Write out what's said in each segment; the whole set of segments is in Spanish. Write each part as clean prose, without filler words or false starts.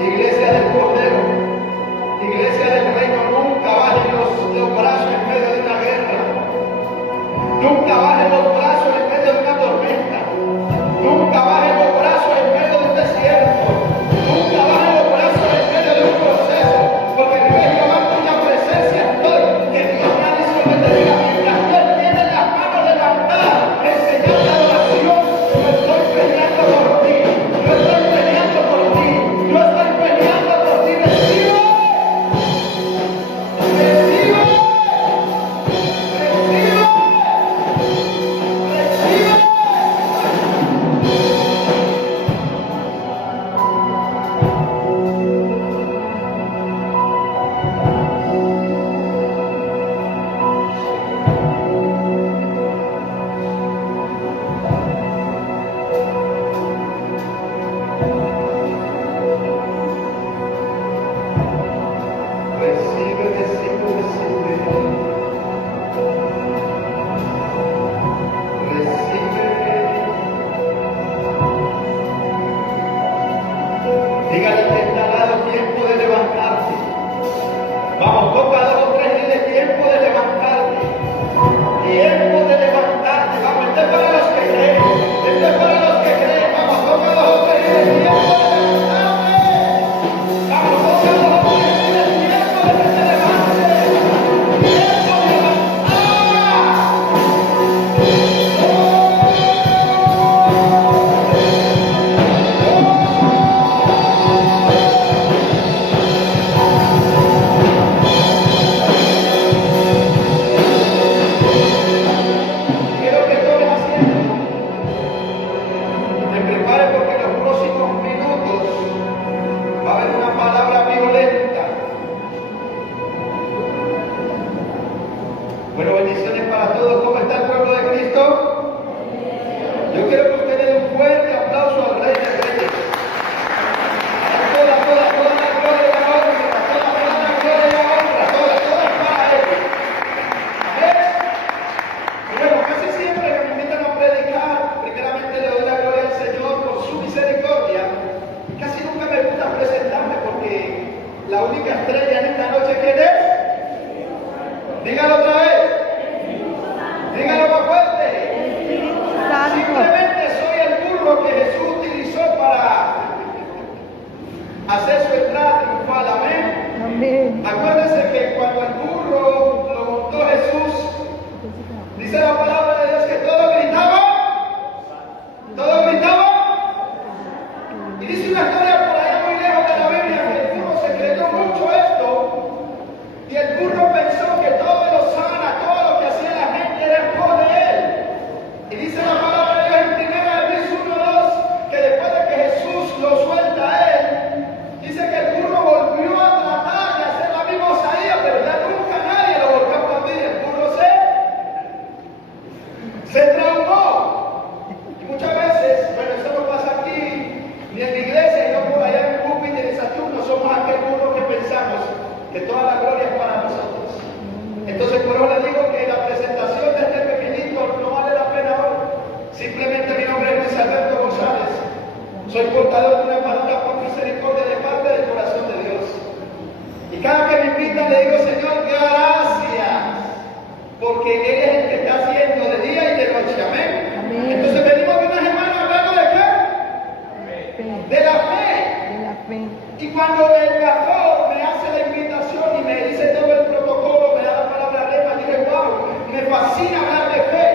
Iglesia del Cordero, Iglesia del Reino, nunca bajen los brazos en medio de una guerra. Nunca bajen los brazos en medio de una tormenta. Nunca bajen los brazos en medio de un desierto. Nunca bajen los brazos en medio de un proceso. Porque vive Jehová cuya presencia estoy. Que Dios me ha dicho que te diga, mientras Él tiene las manos levantadas, en señal de adoración, yo estoy peleando por ti. Yo estoy peleando por ti. Yo estoy peleando por ti. Recibe. Recibe. Recibe. Dígale que está al lado, tiempo de levantarte. Vamos, toca a dos o tres y dile tiempo de levantarte. Tiempo de levantarte. Vamos, este es para los que creen. Este es para los que creen. Vamos, toca a dos o tres y dile tiempo de levantarte. Vamos, toca a dos o tres y dile tiempo de que te levantes. Tiempo de quiero que tomes asiento. Te prepare porque en los próximos minutos va a haber una palabra violenta. Bueno, bendiciones para todos. ¿Cómo está el pueblo de Cristo? Yo quiero que ustedes den un fuerte aplauso al Rey de Reyes. Toda la gloria y la honra, toda la gloria y la honra, toda es para Él. Amén. Y bueno, casi siempre que me invitan a predicar, primeramente le doy la gloria al Señor por su misericordia. Casi nunca me gusta presentarme porque la única estrella en esta noche, ¿quién es? Dígalo otra vez. Dígalo más fuerte. Simplemente soy el burro que Jesús utilizó para hacer su entrada triunfal. Amén. Amén. Acuérdense que cuando el burro lo montó Jesús, dice la palabra de Dios que todos gritaban. Todos gritaban. Y dice una historia por allá muy lejos de la Biblia que el burro se creyó mucho esto. Y el burro pensó que todo lo sana, todo lo que hacía la gente era en pos de él. Y dice la palabra de Dios en primera de Luis 1:2 que después de que Jesús lo suelta a él, dice que el burro volvió a tratar de hacer la misma osadía, pero ya nunca nadie lo volvió a aplaudir. El burro se traumó. Y muchas veces, bueno, eso no pasa aquí, ni en la iglesia, y no por allá en el púlpito y en Saturno, somos aquel burro que pensamos que toda la gloria es para nosotros. Entonces, por eso le digo que la presentación de este pequeñito no vale la pena hoy. Simplemente mi nombre es Luis Alberto González. Soy portador de una embajadora por misericordia de parte del corazón de Dios. Y cada que me invitan le digo, Señor, gracias. Porque Él es el que está haciendo de día y de noche. Amén. Amén. Entonces venimos de una semana hablando de qué? De la fe. De la fe. Y cuando el pastor me hace la invitación y me dice todo el protocolo, me da la palabra rema, dije, wow, me fascina hablar de fe.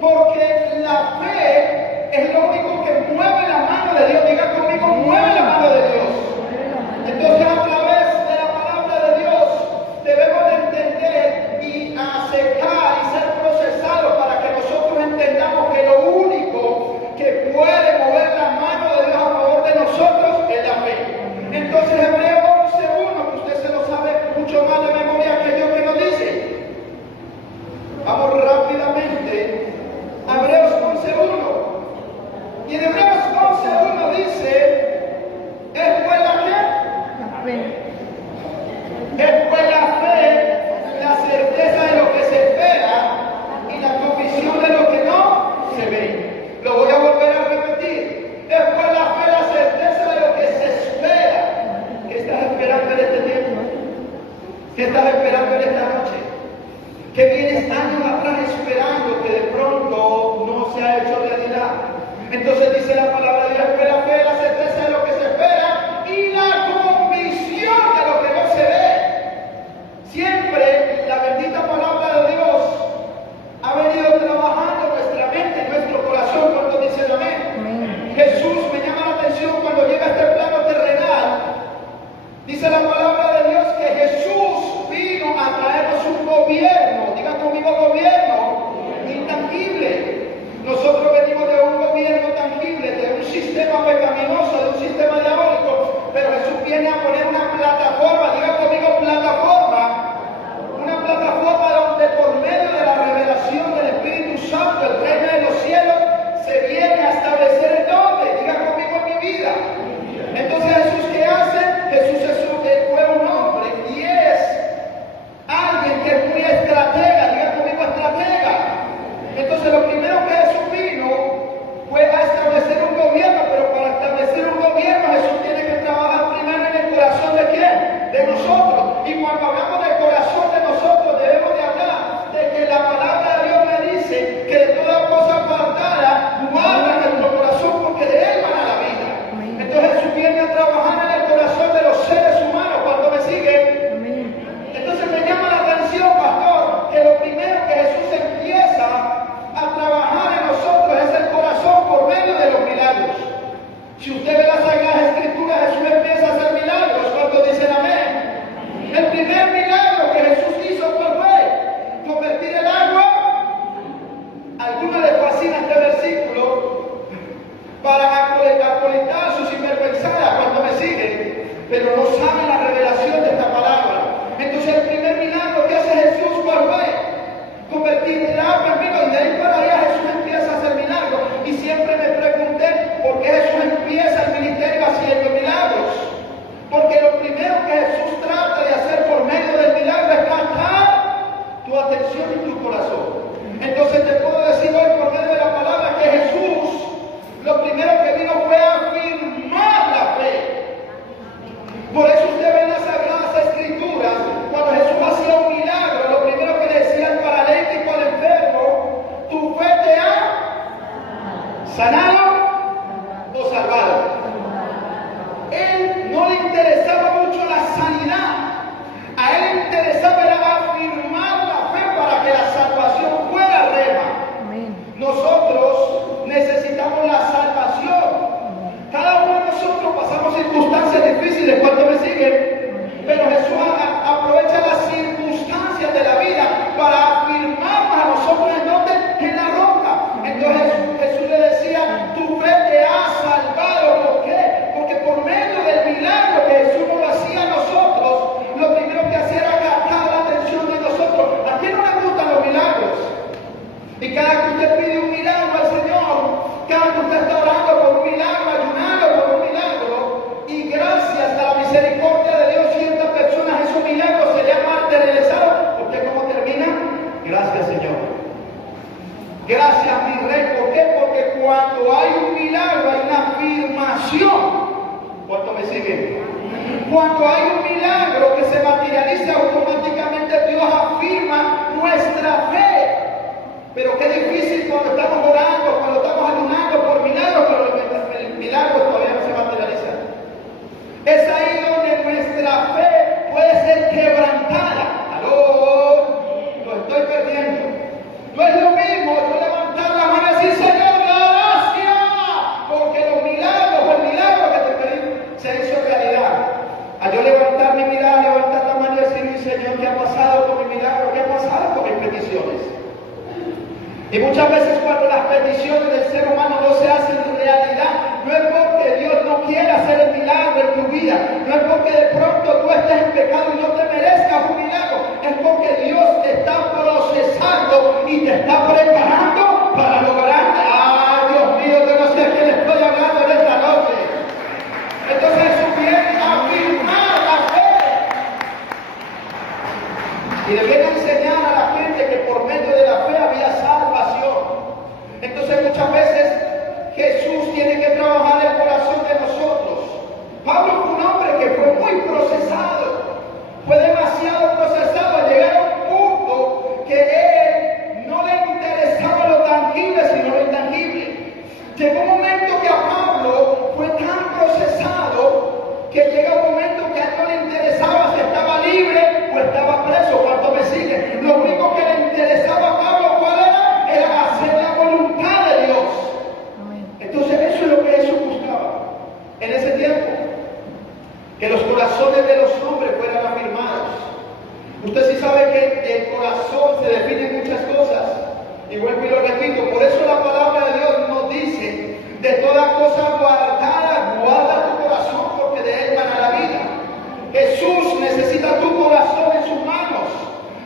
Porque la fe es lo único que mueve la mano de Dios. Diga conmigo, mueve la mano de Dios. Entonces, a través de la palabra de Dios, debemos de entender y aceptar y ser procesados para que nosotros entendamos que lo único que puede mover la mano de Dios a favor de nosotros es la fe. Entonces, Hebreos 11:1, que usted se lo sabe mucho más de memoria que yo, que nos dice. Vamos rápidamente. Hebreos 11:1. ¿Qué estás esperando en esta noche? ¿Qué vienes años atrás esperando que de pronto no se ha hecho realidad? Entonces dice la palabra de Dios, espera fe, la certeza de lo que se espera y la convicción de lo que no se ve. Siempre la bendita palabra de Dios ha venido trabajando en nuestra mente, en nuestro corazón, cuando dicen amén. Jesús, me llama la atención cuando llega a este plano terrenal, dice la palabra de Dios que Jesús vino a traernos un gobierno, diga conmigo gobierno, intangible. Nosotros venimos de un gobierno tangible, de un sistema pecaminoso, de un sistema diabólico, pero Jesús viene a poner una plataforma, diga conmigo plataforma, una plataforma donde por medio de la revelación del Espíritu Santo, el reino de los cielos, se viene a establecer en donde, diga conmigo en mi vida. Entonces Jesús, ¿qué hace? Jesús fue un hombre y es alguien que es muy estratega, diga conmigo estratega. Entonces lo primero que Jesús vino fue a establecer un gobierno, pero para establecer un gobierno Jesús tiene que trabajar primero en el corazón de ¿quién? De nosotros. Y cuando hablamos del corazón de nosotros debemos de hablar de que la palabra de Dios me dice que de toda cosa apartada guarda nuestro corazón porque de él mana la vida. Entonces Jesús viene a trabajar en el corazón de los seres humanos. Cuando me siguen, entonces me llama la atención, pastor, que lo primero que Jesús empieza a trabajar en nosotros es el corazón por medio de los milagros. Si usted ve las Sagradas Escrituras, Jesús empieza a hacer milagros. Cuando dicen amén, el primer milagro que Jesús hizo, ¿cuál fue? Convertir el agua. A algunos les fascina este versículo para acolitar su sinvergüenzada cuando me siguen, pero no saben la revelación de esta palabra. Entonces el primer milagro que hace Jesús, ¿cuál fue? Convertir el agua en vino, y de ahí para allá Jesús empieza a hacer milagros. Y siempre me pregunté por qué Jesús empieza el ministerio haciendo milagros. Porque lo primero que Jesús trata de hacer por medio del milagro es captar tu atención y tu corazón. Entonces te puedo decir hoy por medio de la palabra que Jesús lo primero que vino fue a afirmar la fe. Por eso usted ve en las Sagradas Escrituras, cuando Jesús hacía un milagro, lo primero que le decía al paralítico, al enfermo, tu fe te ha sanado o salvado. Él no le interesaba mucho la sanidad, a él le interesaba era afirmar la fe para que la salvación fuera rema. Nosotros necesitamos la salvación. Cada uno de nosotros pasamos circunstancias difíciles, cuando me siguen, pero Jesús aprovecha las circunstancias de la vida para afirmarnos a nosotros en donde, en la roca. Entonces Jesús le decía, tu fe te ha salvado. ¿Por qué? Porque por medio del milagro que Jesús nos hacía a nosotros, lo primero que hacía era captar la atención de nosotros. ¿A quién no le gustan los milagros? Y cada que usted pide un milagro al Señor, cada que usted está orando por un milagro, ayunando por un milagro, y gracias a la misericordia de Dios, ciertas personas esos milagros se le han materializado. ¿Usted cómo termina? Gracias, Señor. Gracias, mi rey. ¿Por qué? Porque cuando hay un milagro hay una afirmación. ¿Cuánto me siguen? Cuando hay un milagro que se materializa, automáticamente Dios afirma nuestra fe. Pero qué difícil cuando estamos orando, cuando estamos ayunando por milagros, pero el milagro todavía no se materializa. Es ahí donde nuestra fe puede ser quebrantada. ¡Aló! Lo estoy perdiendo. No es lo mismo yo levantar la mano y decir, Señor, gracias, porque los milagros, o el milagro que te pedí, se hizo realidad. A yo levantar mi mirada, levantar la mano y decir, mi Señor, ¿qué ha pasado con mi milagro? ¿Qué ha pasado con mis peticiones? Y muchas veces cuando las peticiones del ser humano no se hacen realidad, no es porque Dios no quiera hacer el milagro en tu vida, no es porque de pronto tú estés en pecado y no te merezcas un milagro, es porque Dios te está procesando y te está preparando para lograr. ¡Ah, Dios mío, yo no sé a quién le estoy hablando en esta noche! Entonces Jesús viene a afirmar la fe y le viene a enseñar a la gente que por medio de la fe había salvación. Entonces muchas veces Jesús corazones de los hombres fueran afirmados. Usted sí sabe que el corazón se define en muchas cosas. Y vuelvo y lo repito, por eso la palabra de Dios nos dice, de toda cosa guardada, guarda tu corazón porque de él mana la vida. Jesús necesita tu corazón en sus manos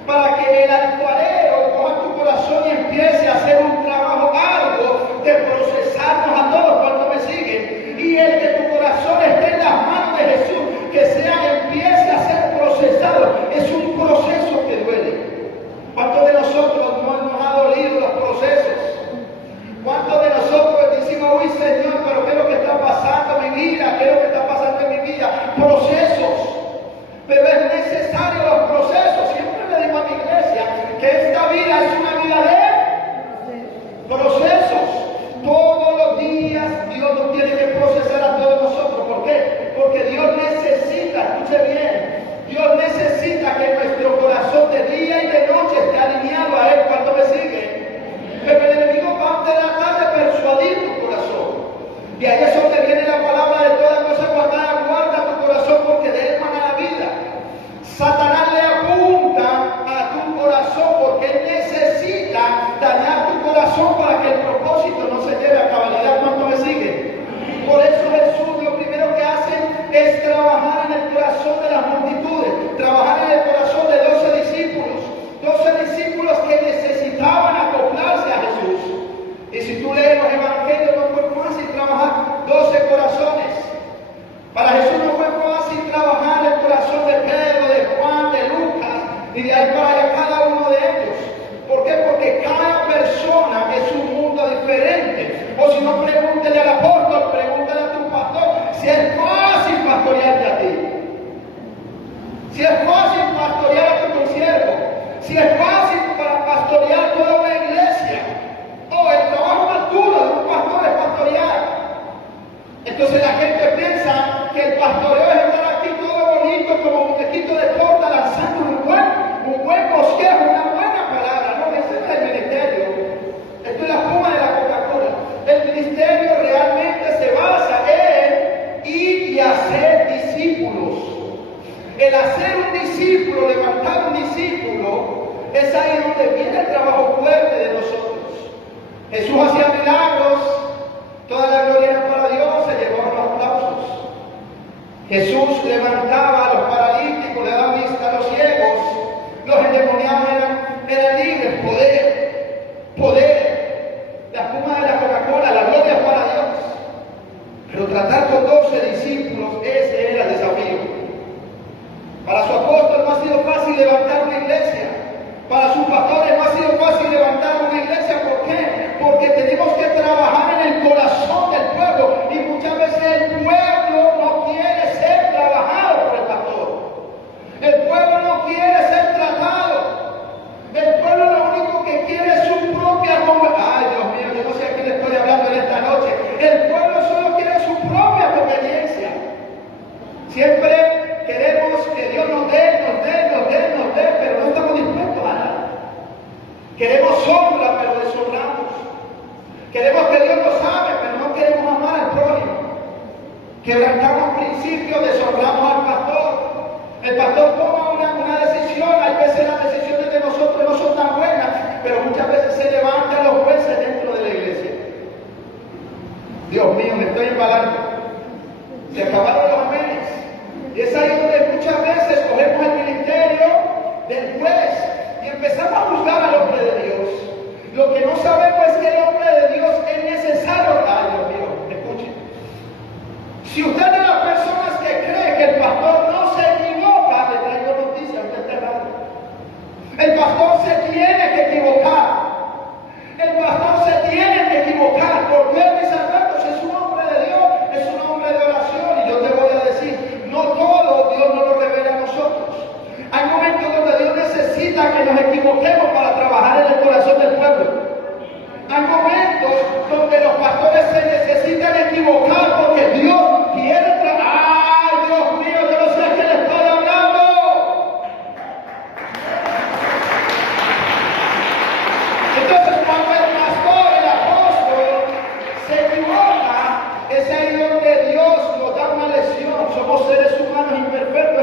para que el alfarero coja tu corazón y empiece a hacer un trabajo arduo de procesarnos a todos cuando me siguen. Y el que tu corazón esté en las manos de Jesús, que empiece a ser procesado, es un proceso que duele. ¿Cuántos de nosotros no nos ha dolido los procesos? ¿Cuántos de nosotros decimos, uy Señor, pero qué es lo que está pasando en mi vida? ¿Qué es lo que está pasando en mi vida? Procesos. Pero es necesario los procesos. Siempre le digo a mi iglesia que esta vida es una vida de procesos. Todos los días Dios nos tiene que procesar a todos nosotros. ¿Por qué? Porque Dios necesita, escuche bien, Dios necesita que nuestro corazón de día y de noche esté alineado a Él. ¿Cuánto me sigue? Pero el enemigo va a tratar de persuadir tu corazón. Y ahí es donde viene la palabra de toda cosa guardada. Guarda tu corazón porque de él mana la vida. Satanás le apunta a tu corazón porque él necesita dañar tu corazón para que el propósito no se lleve a cabalidad. ¿Cuánto me sigue? Por eso Jesús lo primero que hace es trabajar en el corazón de las multitudes, trabajar en el corazón de 12 discípulos. 12 discípulos que necesitaban acoplarse a Jesús. Y si tú lees los evangelios, no fue fácil trabajar 12 corazones. Para Jesús no fue fácil trabajar el corazón de Pedro, de Juan, de Lucas, y de ahí para allá cada uno de ellos. ¿Por qué? Porque cada persona es un mundo diferente. O si no, pregúntele al apóstol, pregúntale a tu pastor, si es fácil pastorearte a ti. Si es fácil pastorear a tu consiervo. Si es fácil para pastorear toda una iglesia. El trabajo más duro de un pastor es pastorear. Entonces la gente piensa que el pastoreo es estar aquí todo bonito como un muñequito de torta lanzando un buen bosquejo, una buena palabra. No, ese no es el ministerio. Esto es la espuma de la Coca-Cola. El ministerio realmente se basa en ir y hacer discípulos. El hacer un discípulo, levantar un discípulo, es ahí donde viene el trabajo fuerte de nosotros. Jesús hacía milagros, toda la gloria era para Dios, se llevó los aplausos. Jesús levantaba a los paralíticos, le daba vista a los ciegos, los endemoniados eran libres, poder, la espuma de la Coca-Cola, la gloria es para Dios. Pero tratar con 12 discípulos, ese era el desafío. Para su apóstol no ha sido fácil levantar una iglesia. Para sus pastores no ha sido fácil levantar una iglesia. ¿Por qué? Porque tenemos que trabajar en el corazón del pueblo. Y muchas veces el pueblo no quiere ser trabajado por el pastor. El pueblo no quiere ser tratado. El pueblo lo único que quiere es su propia conveniencia. Ay, Dios mío, yo no sé a quién le estoy hablando en esta noche. El pueblo solo quiere su propia conveniencia. Siempre queremos que Dios nos dé, pero no estamos dispuestos a nada. Queremos honra, pero deshonramos. Queremos que Dios nos ame, pero no queremos amar al prójimo. Quebrantamos principios, deshonramos al pastor. El pastor toma una decisión, hay veces las decisiones de nosotros no son tan buenas, pero muchas veces se levantan los jueces dentro de la iglesia. Dios mío, me estoy embalando. Se acabaron los amenes. Y es ahí donde muchas veces cogemos el ministerio del juez y empezamos a juzgar al hombre de Dios. Lo que no sabemos es que el hombre de Dios es necesario. Ay, Dios mío, escuchen. Si usted es de las personas que cree que el pastor no se equivoca, le traigo noticias, usted está errado. El pastor se tiene que equivocar. El pastor se tiene que equivocar. Porque mis hermanos es un hombre de Dios, es un hombre de oración. Y yo te voy a decir, no todo Dios nos lo revela a nosotros. Hay momentos donde Dios necesita que nos equivoquemos para trabajar en el corazón del pueblo. Hay momentos donde los pastores se necesitan equivocar porque Dios quiere trabajar. ¡Ay, Dios mío! Yo no sé a qué le estoy hablando. Entonces, cuando el pastor, el apóstol, se equivoca, es ahí donde Dios nos da una lección. Somos seres humanos imperfectos.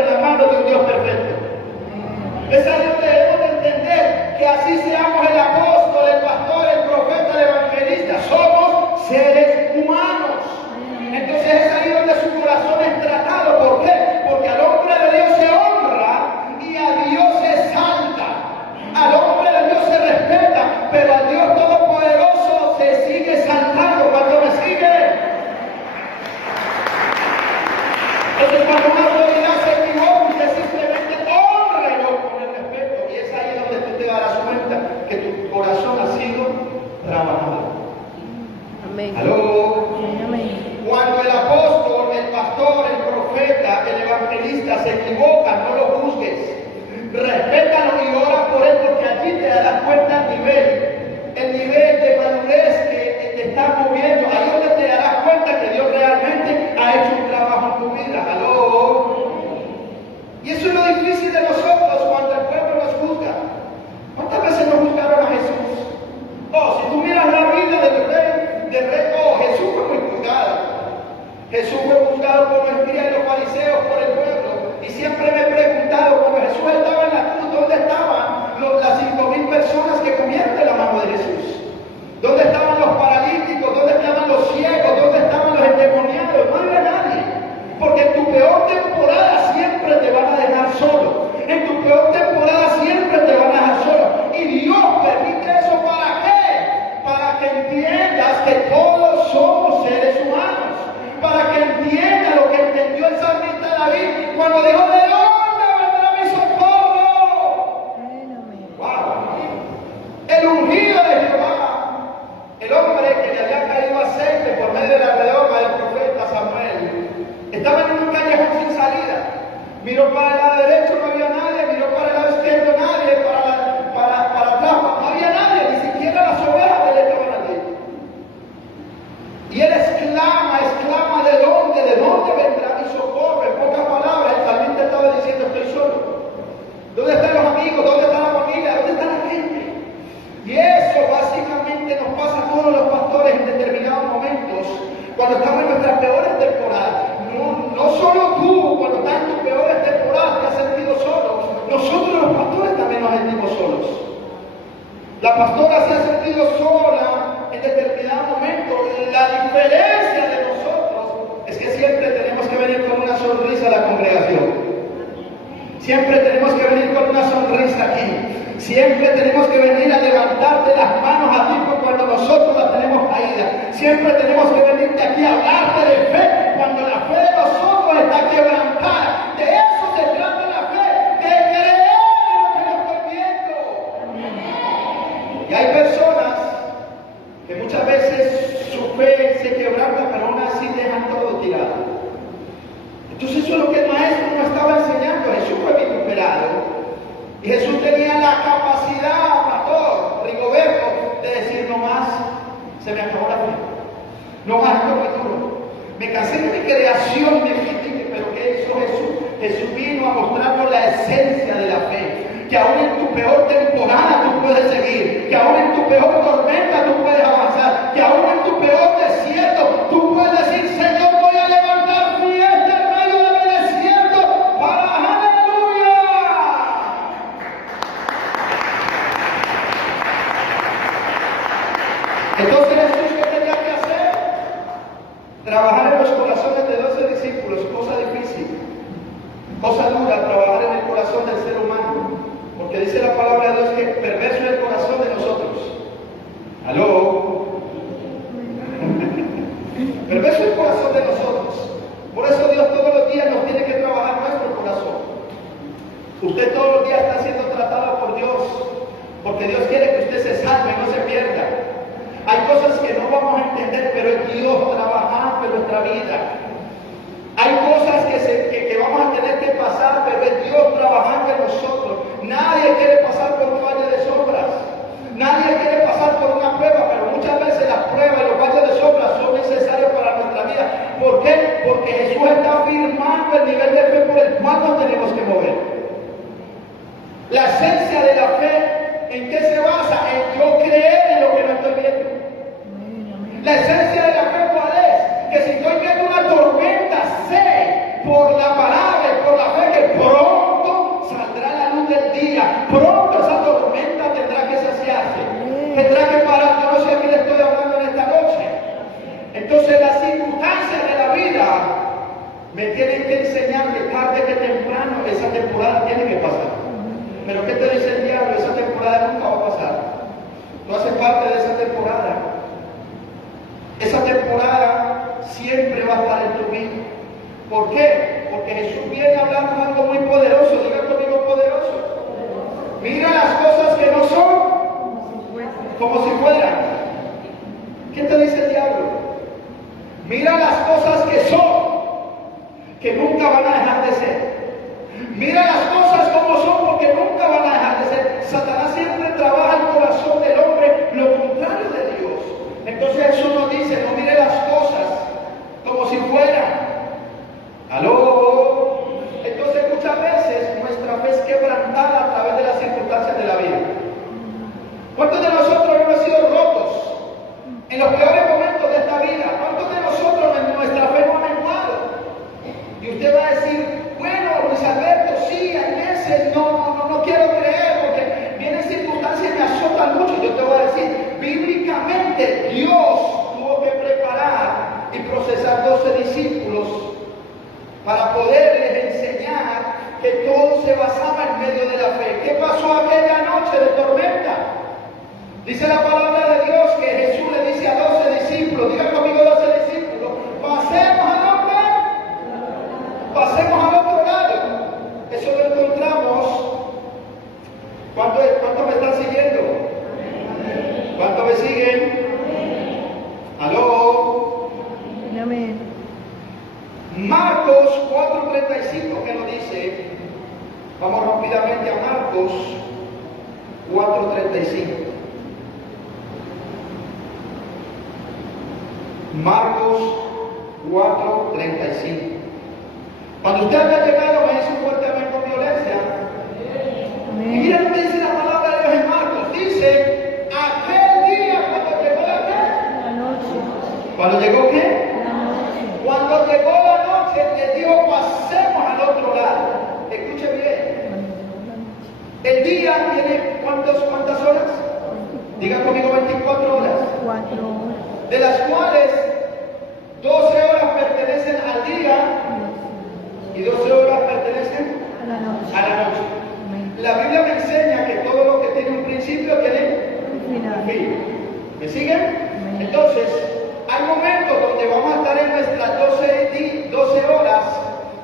piensa, se equivoca, no lo juzgues. Respétalo y ora por él, porque allí te darás cuenta el nivel de madurez que te está moviendo. Ahí es donde te darás cuenta que Dios realmente ha hecho un trabajo en tu vida. ¿Aló? Y eso es lo difícil de nosotros cuando el pueblo nos juzga. ¿Cuántas veces nos juzgaron a Jesús? Oh, si tú miras la vida del rey, oh, Jesús fue muy juzgado. Jesús fue juzgado por los escribas y los fariseos, por el pueblo. Y siempre me he preguntado, cuando Jesús estaba en la cruz, ¿dónde estaban las 5.000 personas que comieron de la mano de Jesús? ¿Dónde estaban los paralíticos? ¿Dónde estaban los ciegos? ¿Dónde estaban los endemoniados? No había nadie. Porque en tu peor temporada siempre te van a dejar solo. En tu peor temporada siempre te van a dejar solo. Y Dios permite eso ¿para qué? Para que entiendas que todos somos seres humanos. Para que entiendas lo que entendió el salmista David cuando dijo: ¿de dónde vendrá mi socorro? Wow. El ungido de Jehová, el hombre que le había caído aceite por medio de la redoma del profeta Samuel, estaba en un callejón sin salida. Miró para el lado derecho, no había nadie. Miró para el lado izquierdo, nadie. Para atrás, no había nadie. Ni siquiera las ovejas de él estaban allí. Y él exclama: ¿de dónde vendrá mi socorro? En pocas palabras, el salmista estaba diciendo: estoy solo. ¿Dónde están los amigos? ¿Dónde está la familia? ¿Dónde está la gente? Y eso básicamente nos pasa a todos los pastores en determinados momentos, cuando estamos en nuestras peores temporadas. No solo tú, cuando estás en tus peores temporadas, te has sentido solo. Nosotros los pastores también nos sentimos solos. La pastora se ha sentido sola en determinado momento. La diferencia de nosotros es que siempre tenemos que venir con una sonrisa a la congregación. Siempre tenemos que venir con una sonrisa aquí. Siempre tenemos que venir a levantarte las manos a ti cuando nosotros las tenemos caídas. Siempre tenemos que venirte aquí a hablarte de fe cuando la fe de nosotros está quebrantada. De eso se trata la fe, de creer en lo que no estoy viendo. Y hay personas que muchas veces su fe se quebranta, pero aún así dejan todo tirado. Entonces eso es lo que el maestro nos estaba enseñando. Jesús fue vituperado. Y Jesús tenía la capacidad, pastor Rigoberto, de decir: no más, se me acabó la fe. No más, no me duro. Me cansé de mi creación, pero ¿qué hizo Jesús? Jesús vino a mostrarnos la esencia de la fe. Que aún en tu peor temporada tú puedes seguir. Que aún en tu peor tormenta tú puedes avanzar. Que aún en tu peor desierto tú puedes decir: Señor, voy a levantar fiesta en medio de mi desierto para aleluya. Entonces Jesús, ¿qué tenía que hacer? Trabajar en los corazones de 12 discípulos, cosa difícil, cosa dura, trabajar en el corazón del ser humano, porque dice la palabra de Dios que perverso es el corazón de nosotros. ¿Aló? Perverso es el corazón de nosotros. Por eso Dios todos los días nos tiene que trabajar nuestro corazón. Usted todos los días está siendo tratado por Dios, porque Dios quiere que usted se salve y no se pierda. Hay cosas que no vamos a entender, pero es Dios trabajando en nuestra vida. Hay cosas que vamos a tener que pasar, pero es Dios trabajando en nosotros. Nadie quiere pasar por un valle de sombras. Nadie quiere pasar por una prueba, pero muchas veces las pruebas y los valles de sombras son necesarios para nuestra vida. ¿Por qué? Porque Jesús está afirmando el nivel de fe por el cual nos tenemos que mover. La esencia de la fe, ¿en qué se basa? En yo creer en lo que no estoy viendo. La esencia de la fe, ¿cuál es? Que si estoy viendo una tormenta, sé por la palabra y por la Mira las cosas como son porque nunca van a dejar de ser. Satanás siempre trabaja el corazón del hombre, lo contrario de Dios. Entonces Jesús nos dice, no mire las cosas como si fueran. ¿Aló? Entonces muchas veces nuestra fe es quebrantada a través de las circunstancias de la vida. ¿Cuántos de nosotros hemos sido rotos en los peores momentos de esta vida? ¿Cuántos de nosotros en nuestra fe no ha menguado? Y usted va a decir, bueno, Luis Alberto, sí, hay veces no quiero creer porque vienen circunstancias y me azotan mucho. Yo te voy a decir, bíblicamente Dios tuvo que preparar y procesar 12 discípulos para poderles enseñar que todo se basaba en medio de la fe. ¿Qué pasó aquella noche de tormenta? Dice la palabra de Dios que Jesús le dice a 12 discípulos, diga conmigo 12 discípulos, pasemos al otro lado. Eso lo encontramos. ¿Cuánto me están siguiendo? ¿Cuánto me siguen? ¿Aló? Amén. Marcos 4:35, ¿qué nos dice? Vamos rápidamente a Marcos 4:35. Marcos 4:35. Cuando usted haya llegado, me dice un fuerte amén con violencia. Amén. Y mira lo que dice la palabra de Dios en Marcos. Dice, aquel día cuando llegó la qué. La noche. ¿Cuando llegó qué? La noche. Cuando llegó la noche, le dijo, pasemos al otro lado. Escuche bien. El día tiene ¿cuántas horas? Diga conmigo 24 horas. 4 horas. De las cuales 12 horas pertenecen al día y 12 horas pertenecen A la noche. a la noche. Amén. La Biblia me enseña que todo lo que tiene un principio tiene un Final. fin. ¿Me siguen? Amén. Entonces, hay momentos donde vamos a estar en nuestras 12 horas,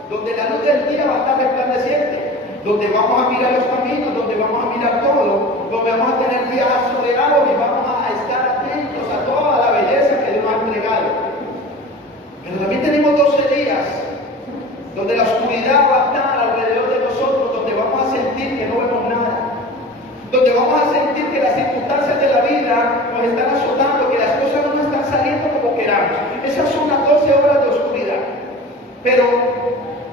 donde la luz del día va a estar resplandeciente, donde vamos a mirar los caminos, donde vamos a mirar todo, donde vamos a tener días asoleados y vamos a estar atentos a toda la belleza que Dios nos ha entregado. Pero también tenemos 12 días donde la oscuridad va a estar alrededor de nosotros, donde vamos a sentir que no vemos nada, donde vamos a sentir que las circunstancias de la vida nos están azotando, que las cosas no nos están saliendo como queramos. Esas son las 12 horas de oscuridad. Pero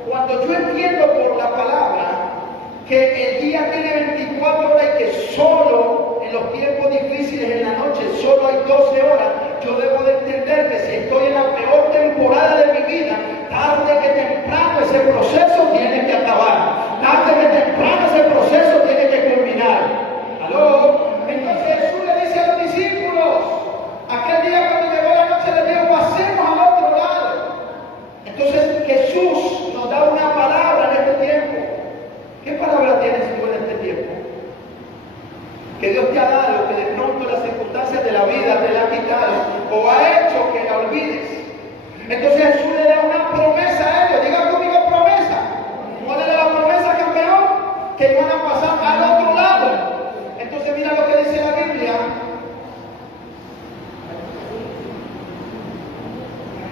cuando yo entiendo por la palabra que el día tiene 24 horas y que solo en los tiempos difíciles, en la noche, solo hay 12 horas, yo debo de entender que si estoy en la peor temporada de mi vida, tarde que temprano ese proceso tiene que acabar. Tarde que temprano ese proceso tiene que culminar. ¿Aló? Entonces Jesús le dice a los discípulos, aquel día cuando llegó la noche le dijo, pasemos al otro lado. Entonces Jesús nos da una palabra en este tiempo. ¿Qué palabra tienes tú en este tiempo? Que Dios te ha dado, que de pronto las circunstancias de la vida te la han quitado o ha hecho que la olvides. Entonces Jesús le da una promesa a ellos. Diga conmigo promesa. ¿Cuál era la promesa, campeón? Que iban a pasar al otro lado. Entonces mira lo que dice la Biblia.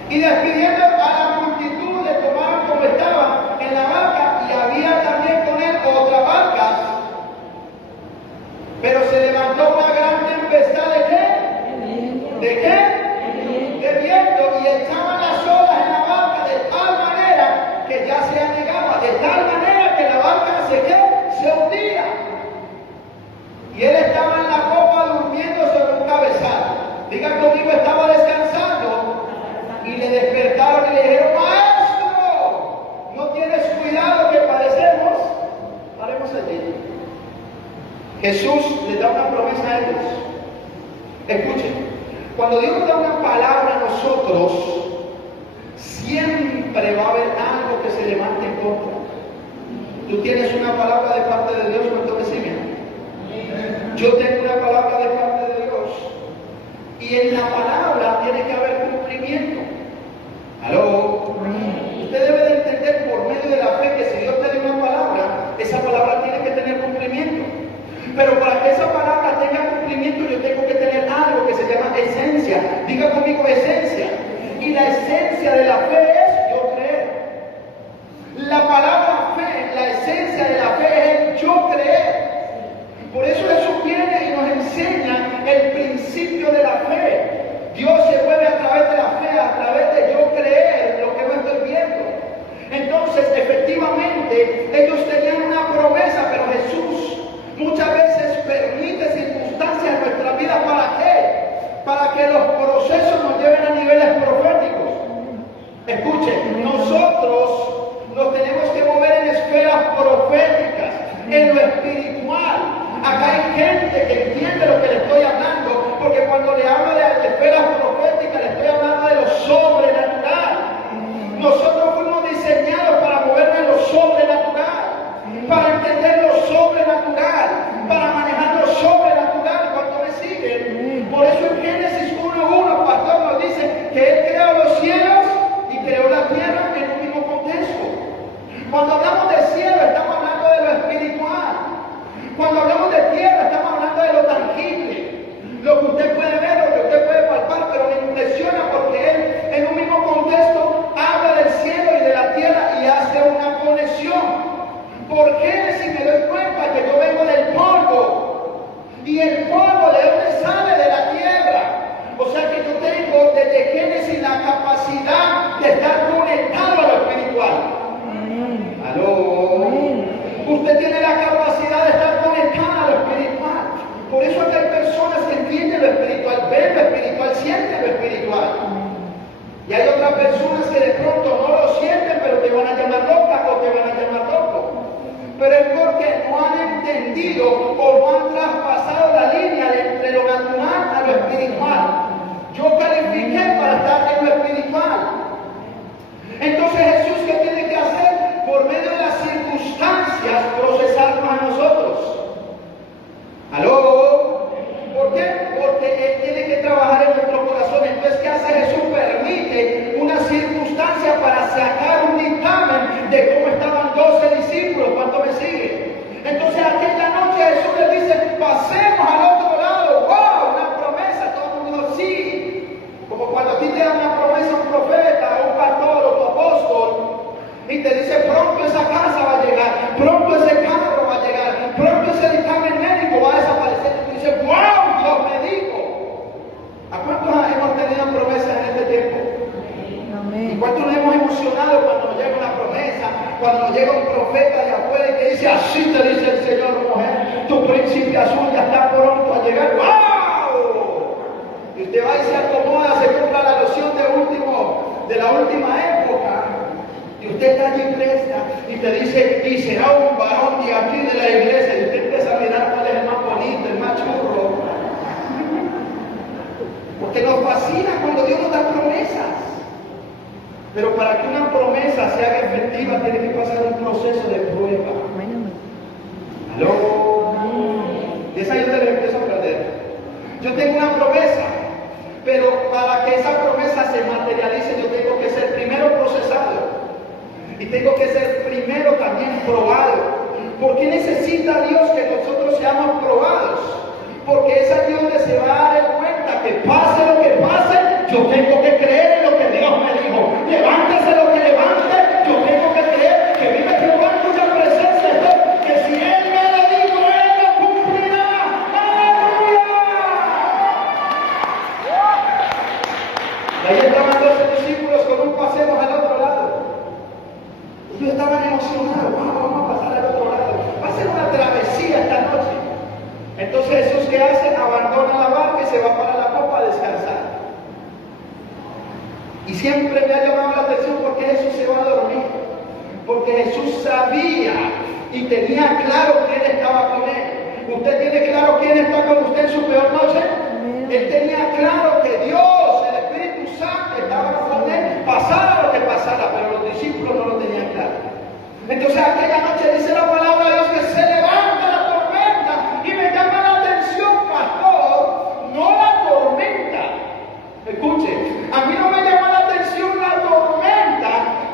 Y despidiendo a la multitud, le tomaron como estaba en la barca, y había también con él otra barca. Pero se levantó una gran tempestad de qué? ¿De qué? De viento, y echaban las olas en la barca de tal manera que ya se anegaba, de tal manera que la barca se hundía. Y él estaba en la popa durmiendo sobre un cabezal. Diga conmigo, estaba descansando. Y le despertaron y le dijeron, maestro, ¿no tienes cuidado que padecemos? Paremos allí. Jesús les da una promesa a ellos. Escuchen, cuando Dios da una palabra a nosotros, siempre va a haber algo que se levante en contra. Tú tienes una palabra de parte de Dios, ¿cuánto me siguen? Yo tengo una palabra de parte de Dios. Y en la palabra tiene que haber cumplimiento. ¿Aló? Usted debe de entender por medio de la fe que si Dios te dio una palabra, esa palabra tiene que tener cumplimiento. Pero para que esa palabra tenga cumplimiento, yo tengo que tener algo que se llama esencia. Diga conmigo esencia. Y la esencia de la fe es yo creer. La palabra fe, la esencia que los procesos nos lleven a niveles proféticos. Escuchen, nosotros nos tenemos que mover en esferas proféticas, en lo espiritual. Acá hay gente que entiende lo que le estoy hablando, porque cuando le hablo de esferas proféticas, le estoy hablando de lo sobrenatural. Nosotros fuimos diseñados para movernos en lo sobrenatural, para entender lo sobrenatural, para manejar lo sobrenatural. ¿Cuánto me siguen? Por eso en Génesis 1:1, pastor nos dice que Él creó los cielos y creó la tierra en un mismo contexto. Cuando hablamos de cielo, estamos hablando de lo espiritual. Cuando hablamos de tierra, estamos hablando de lo tangible, lo que usted puede ver, lo que usted puede palpar, pero me impresiona porque Él en un mismo contexto habla del cielo y de la tierra y hace una conexión. ¿Por qué? Si me doy cuenta que yo vengo del polvo, y el polvo ¿de dónde sale? De la tierra. O sea que yo tengo desde Génesis la capacidad de estar conectado a lo espiritual. ¿Aló? Usted tiene la capacidad de estar conectado a lo espiritual. Por eso es que hay personas que entienden lo espiritual, ven lo espiritual, sienten lo espiritual. Y hay otras personas que de pronto no lo sienten, pero te van a llamar loca o te van a llamar loco. Pero es porque no han entendido o no han traspasado la línea entre lo natural a lo espiritual. Yo califiqué para estar en lo espiritual. Entonces Jesús, ¿qué tiene que hacer? Por medio de las circunstancias, procesarnos a nosotros. ¿Aló? ¿Por qué? Porque Él tiene que trabajar en nuestro corazón. Entonces, ¿qué hace Jesús? Permite una circunstancia para sacar un dictamen de cómo estaban 12 discípulos. ¿Cuánto me sigue? Entonces, aquella noche Jesús les dice, pasemos al otro lado. ¡Wow! Una promesa. Todo el mundo sí. Como cuando a ti te da una promesa un profeta, o un pastor, o tu apóstol, y te dice, pronto esa casa va a llegar, pronto ese carro va a llegar, pronto ese dictamen médico va a desaparecer. Y tú dices, ¡wow! Dios me dijo. ¿A cuántos hemos tenido promesas en este tiempo? Amén. ¿Y cuántos nos hemos emocionado cuando nos llega una promesa, cuando nos llega un profeta de afuera y te dice, así te dice el Señor, mujer, tu príncipe azul ya está pronto a llegar? ¡Wow! Y usted va y se acomoda, se compra la loción de la última época. Y usted está allí presta y te dice, y será un varón de aquí de la iglesia. Y usted empieza a mirar cuál es el más bonito, el más churro. Porque nos fascina cuando Dios nos da promesas. Pero para que una promesa se haga efectiva, tiene que pasar un proceso de prueba. ¿Aló? Y esa yo te la empiezo a aprender. Yo tengo una promesa, pero para que esa promesa se materialice, yo tengo que ser primero procesado. Y tengo que ser primero también probado. ¿Por qué necesita Dios que nosotros seamos probados? Porque es allí donde se va a dar cuenta que pase lo que pase, yo tengo que creer en lo que Dios me dijo. Levántese lo que levante, yo tengo que creer que vive Jehová en cuya presencia estoy, que si Él me lo dijo, Él lo cumplirá. ¡Aleluya! Y ahí estaban 12 discípulos con un pasemos al otro lado. Ellos estaban emocionados. Vamos a pasar al otro lado. Va a ser una travesía esta noche. Entonces Jesús, ¿qué hace? Abandona la barca y se va para la popa a descansar. Y siempre me ha llamado la atención porque Jesús se va a dormir. Porque Jesús sabía y tenía claro quién estaba con Él. ¿Usted tiene claro quién está con usted en su peor noche? Él tenía claro que Dios, el Espíritu Santo, estaba con Él, pasara lo que pasara, pero los discípulos no lo tenían claro. Entonces aquella noche dice la palabra de Dios que se levanta la tormenta y me llama la atención, pastor, no la tormenta. Escuche, a mí no me llama la atención la tormenta,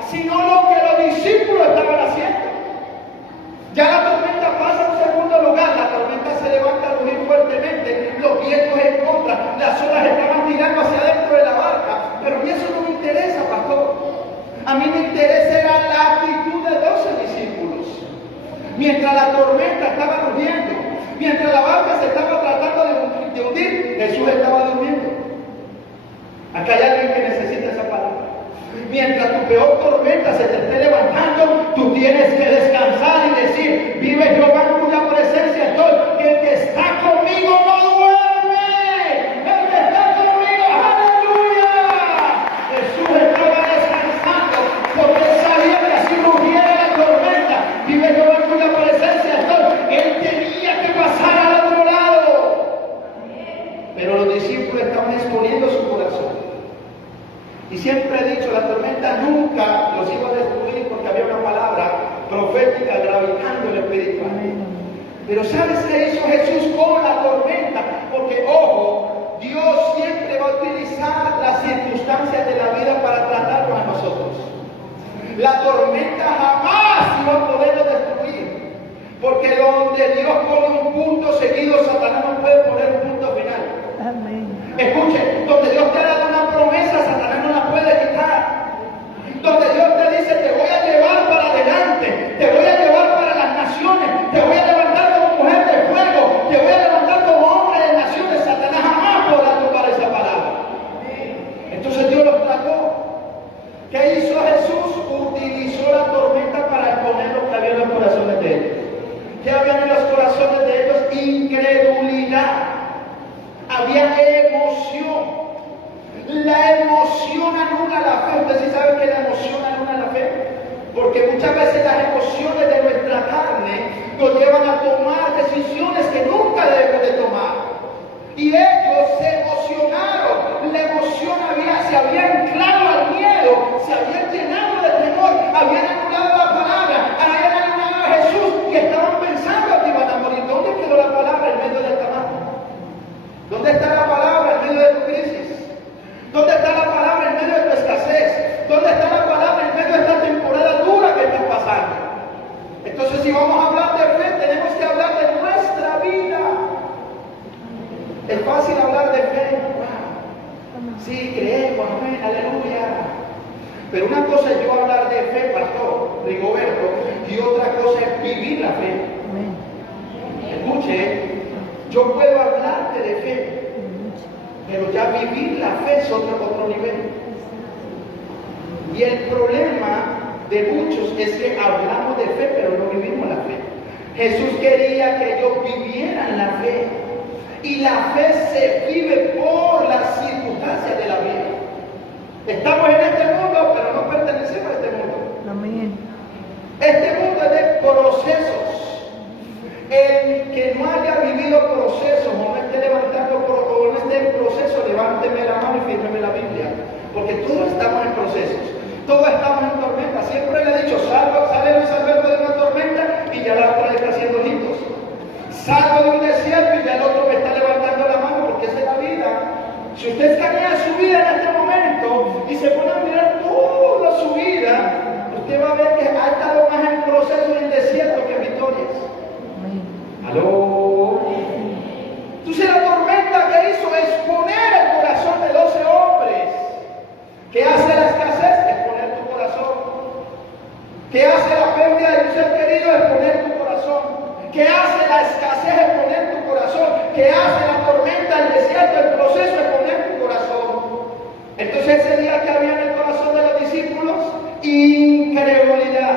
sino lo que los discípulos estaban haciendo. Ya la tormenta pasa en segundo lugar, la tormenta se levanta a rugir fuertemente, los vientos en contra, las olas estaban tirando hacia adentro de la barca, pero a mí eso no me interesa, pastor. A mí me interesa era la actitud de 12 discípulos. Mientras la tormenta estaba rugiendo, mientras la barca se estaba tratando de hundir, Jesús estaba durmiendo. Acá hay alguien que necesita esa palabra. Mientras tu peor tormenta se te esté levantando, tú tienes que descansar y decir, vive Jehová en cuya presencia estoy, que el que está conmigo no duerme. El que está conmigo estaban exponiendo su corazón. Y siempre he dicho, la tormenta nunca los iba a destruir porque había una palabra profética gravitando en el espiritual. Pero ¿sabes qué hizo Jesús con la tormenta? Porque, ojo, Dios siempre va a utilizar las circunstancias de la vida para tratarnos a nosotros. La tormenta jamás iba a poderlo destruir. Porque donde Dios pone un punto seguido, Satanás no puede poner un punto final. Amén. Escuche, donde Dios te ha dado una promesa, Satanás no la puede quitar. Donde Dios te dice, te voy a llevar para adelante, te voy a llevar para las naciones, te voy a levantar como mujer de fuego, te voy a levantar como hombre de naciones, Satanás jamás podrá tocar esa palabra. Entonces Dios los trató. ¿Qué hizo Jesús? Utilizó la tormenta para exponer lo que había en los corazones de ellos. ¿Qué había en los corazones de ellos? Incredulidad. Había emoción. La emoción anula la fe. ¿Usted sí sabe que la emoción anula la fe? Porque muchas veces las emociones de nuestra carne nos llevan a tomar decisiones que nunca debemos de tomar. Y ellos se emocionaron. La emoción se había anclado al miedo, se habían llenado de temor, habían anulado la palabra, habían anulado a Jesús y estaban pensando que iban a morir. ¿Dónde quedó la palabra en medio del trabajo? ¿Dónde está la palabra en medio de tu crisis? ¿Dónde está la palabra en medio de tu escasez? ¿Dónde está la palabra en medio de esta temporada dura que estás pasando? Entonces, si vamos a hablar de fe, tenemos que hablar de nuestra vida. Es fácil hablar de fe. Sí, creemos, amén, aleluya. Pero una cosa es yo hablar de fe, pastor Rigoberto, y otra cosa es vivir la fe. Escuche, yo puedo hablarte de fe, pero ya vivir la fe es otro nivel. Y el problema de muchos es que hablamos de fe, pero no vivimos la fe. Jesús quería que ellos vivieran la fe. Y la fe se vive por las circunstancias de la vida. Estamos en este mundo, pero no pertenecemos a este mundo. Amén. Este mundo es de procesos. El que no haya vivido procesos o no esté levantando o no esté en proceso, levánteme la mano y fírmeme la Biblia. Porque todos estamos en procesos. Todos estamos en tormenta. Siempre le he dicho, sale Luis Alberto de una tormenta y ya la otra le está haciendo ojitos. Salgo de un desierto y ya el otro me está levantando la mano, porque esa es la vida. Si usted escanea su vida en este momento y se pone a mirar toda su vida, usted va a ver que ha estado más en proceso en el desierto que en victorias. ¿Aló? Entonces la tormenta que hizo es poner el corazón de 12 hombres. ¿Qué hace la escasez? Es poner tu corazón. ¿Qué hace la pérdida de un ser querido? Es poner tu corazón. ¿Qué hace la escasez? Es poner tu corazón. ¿Qué hace la tormenta, el desierto, el proceso? Es poner tu corazón. Entonces ese día que había en el corazón de los discípulos, incredulidad.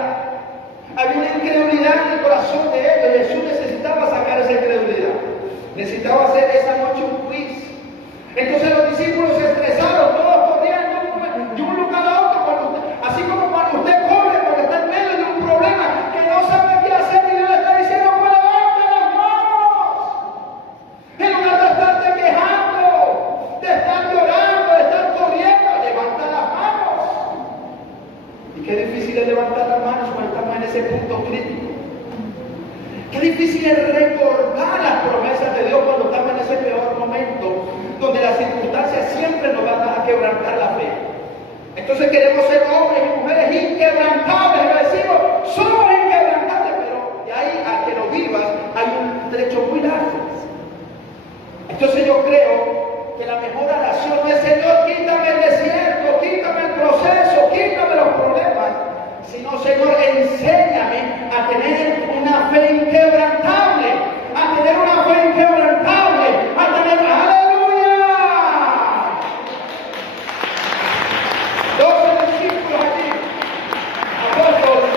Había una incredulidad en el corazón de ellos. Jesús necesitaba sacar esa incredulidad. Necesitaba hacer esa noche un quiz. Entonces los discípulos se estresaron, todos corriendo de un lugar a otro. Así como cuando usted corre porque está en medio de un problema que no sabe qué hacer y Dios le está diciendo, pues levante las manos. En lugar de estarte quejando, de estar llorando, de estar corriendo, levanta las manos. Y qué difícil es levantar las manos cuando estamos en ese punto crítico. Qué difícil es recordar las promesas de Dios cuando estamos en ese peor momento, donde las circunstancias siempre nos van a quebrantar la fe. Entonces queremos ser hombres y mujeres inquebrantables, y decimos, somos inquebrantables, pero de ahí a que lo vivas hay un trecho muy largo. Entonces yo creo que la mejor oración no es, Señor, quítame el desierto, quítame el proceso, quítame los problemas, sino, Señor, enséñame a tener una fe inquebrantable, a tener una fe inquebrantable, a tener, aleluya. 12 discípulos aquí, apóstoles,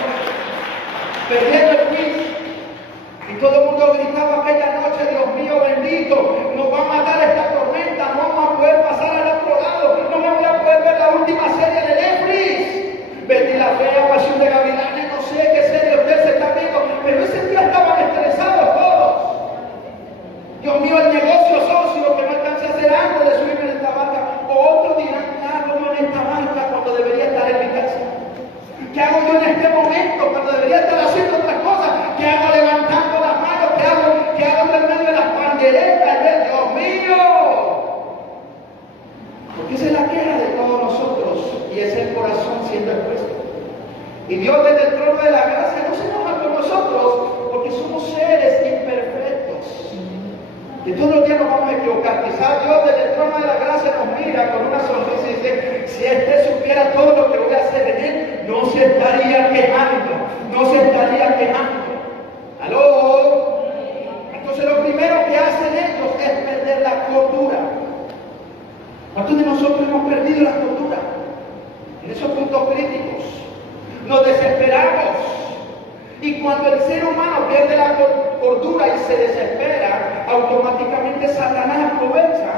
Que todos los días nos vamos a equivocar. Quizás Dios desde el trono de la gracia nos mira con una sonrisa y dice, si este supiera todo lo que voy a hacer en él, no se estaría quejando, no se estaría quejando. ¿Aló? Entonces lo primero que hacen ellos es perder la cordura. ¿Cuántos de nosotros hemos perdido la cordura? En esos puntos críticos. Nos desesperamos. Y cuando el ser humano pierde la cordura y se desespera, automáticamente Satanás aprovecha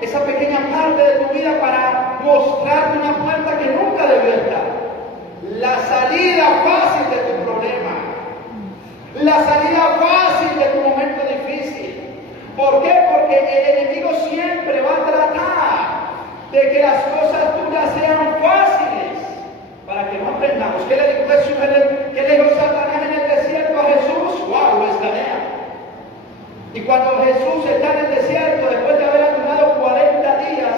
esa pequeña parte de tu vida para mostrarte una puerta que nunca debió estar. La salida fácil de tu problema. La salida fácil de tu momento difícil. ¿Por qué? Porque el enemigo siempre va a tratar de que las cosas tuyas sean fáciles para que no aprendamos. ¿Qué le dijo Satanás en el desierto a Jesús? ¡Wow! Lo escanea. Y cuando Jesús está en el desierto, después de haber ayunado 40 días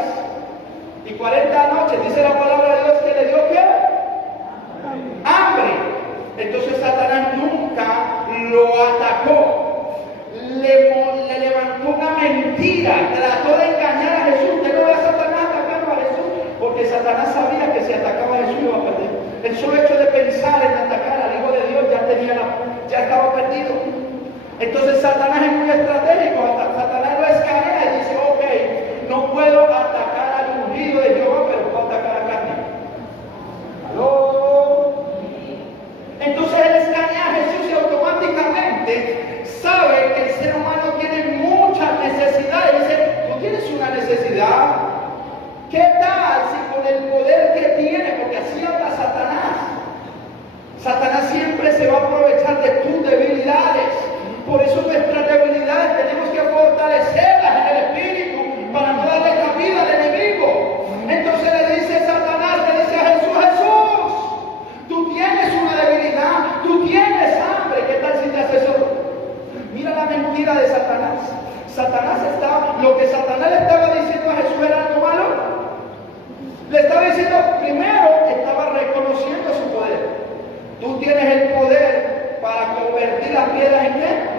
y 40 noches, dice la palabra de Dios que le dio ¿qué? Hambre. Entonces Satanás nunca lo atacó. Le levantó una mentira, trató de engañar a Jesús. Usted no ve a Satanás atacando a Jesús, porque Satanás sabía que si atacaba a Jesús iba a perder. El solo hecho de pensar en atacar al Hijo de Dios ya estaba perdido. Entonces Satanás es muy estratégico. Satanás lo escanea y dice, ok, no puedo atacar al ungido de Jehová, pero puedo atacar a carne. ¿Aló? Entonces él escanea a Jesús y automáticamente sabe que el ser humano tiene muchas necesidades. Dice, tú tienes una necesidad. ¿Qué tal si con el poder que tiene, porque así habla Satanás? Satanás siempre se va a aprovechar de tus debilidades. Por eso nuestras debilidades tenemos que fortalecerlas en el espíritu para no darle cabida al enemigo. Entonces le dice Satanás, le dice a Jesús, Jesús, tú tienes una debilidad, tú tienes hambre, ¿qué tal si te haces eso? Mira la mentira de Satanás. Lo que Satanás le estaba diciendo a Jesús era algo malo. Le estaba diciendo, primero, estaba reconociendo su poder. Tú tienes el poder para convertir las piedras en qué.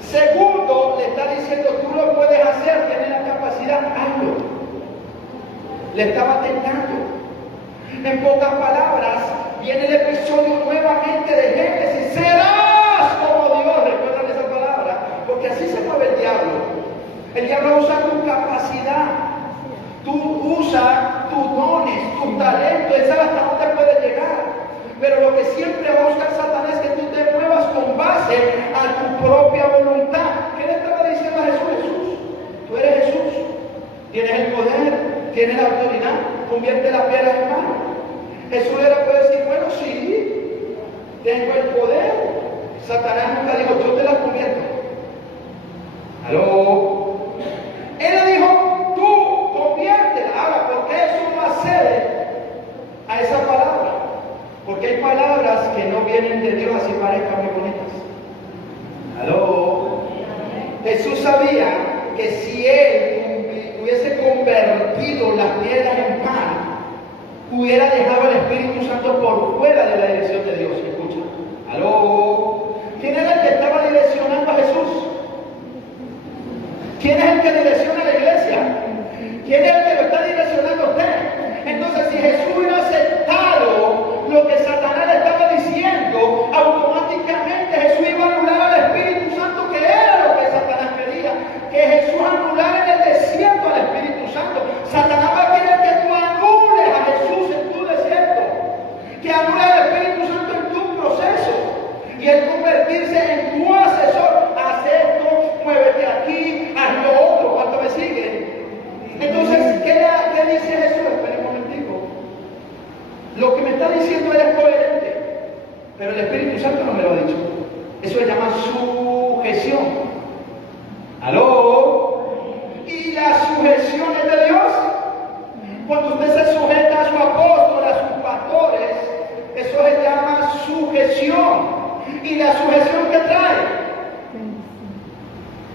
Segundo, le está diciendo, tú lo puedes hacer, tienes la capacidad, hazlo. Le estaba tentando. En pocas palabras, viene el episodio nuevamente de Génesis. Serás como Dios. ¿Recuerdan esa palabra? Porque así se mueve el diablo. El diablo usa tu capacidad. Tú usas tus dones, tus talentos. Él sabe hasta dónde puedes llegar. Pero lo que siempre va a buscar Satanás es que tú te muevas con base a tu propia voluntad. ¿Qué le estaba diciendo a Jesús? Jesús, tú eres Jesús. Tienes el poder, tienes la autoridad. Convierte la piedra en pan. Jesús le puede decir, bueno, sí, tengo el poder. Satanás nunca dijo, yo te la convierto. ¿Aló? Él le dijo, tú conviértela. Ahora, ¿por qué Jesús no accede a esa palabra? Porque hay palabras que no vienen de Dios así parezcan muy bonitas. ¿Aló? Jesús sabía que si él hubiese convertido las piedras en pan, hubiera dejado al Espíritu Santo por fuera de la dirección de Dios. Escucha. ¿Aló? ¿Quién era el que estaba direccionando a Jesús? ¿Quién es el que direcciona a la iglesia? ¿Quién es el que lo está direccionando a usted? Entonces, si Jesús hubiera aceptado lo que Satanás le estaba diciendo, automáticamente Jesús iba a anular al Espíritu Santo, que era lo que Satanás quería. Que Jesús anulara en el desierto al Espíritu Santo. Satanás va a querer que tú anules a Jesús en tu desierto, que anule al Espíritu Santo en tu proceso, y el convertirse en tu asesor. Haz esto, muévete aquí, haz lo otro. ¿Cuánto me siguen? Entonces, ¿qué dice Jesús? Espera un momentico. Lo que me está diciendo él es coherente, pero el Espíritu Santo no me lo ha dicho. Eso se llama sujeción. ¿Aló? ¿Y la sujeción es de Dios? Cuando usted se sujeta a su apóstol, a sus pastores, eso se llama sujeción. ¿Y la sujeción qué trae?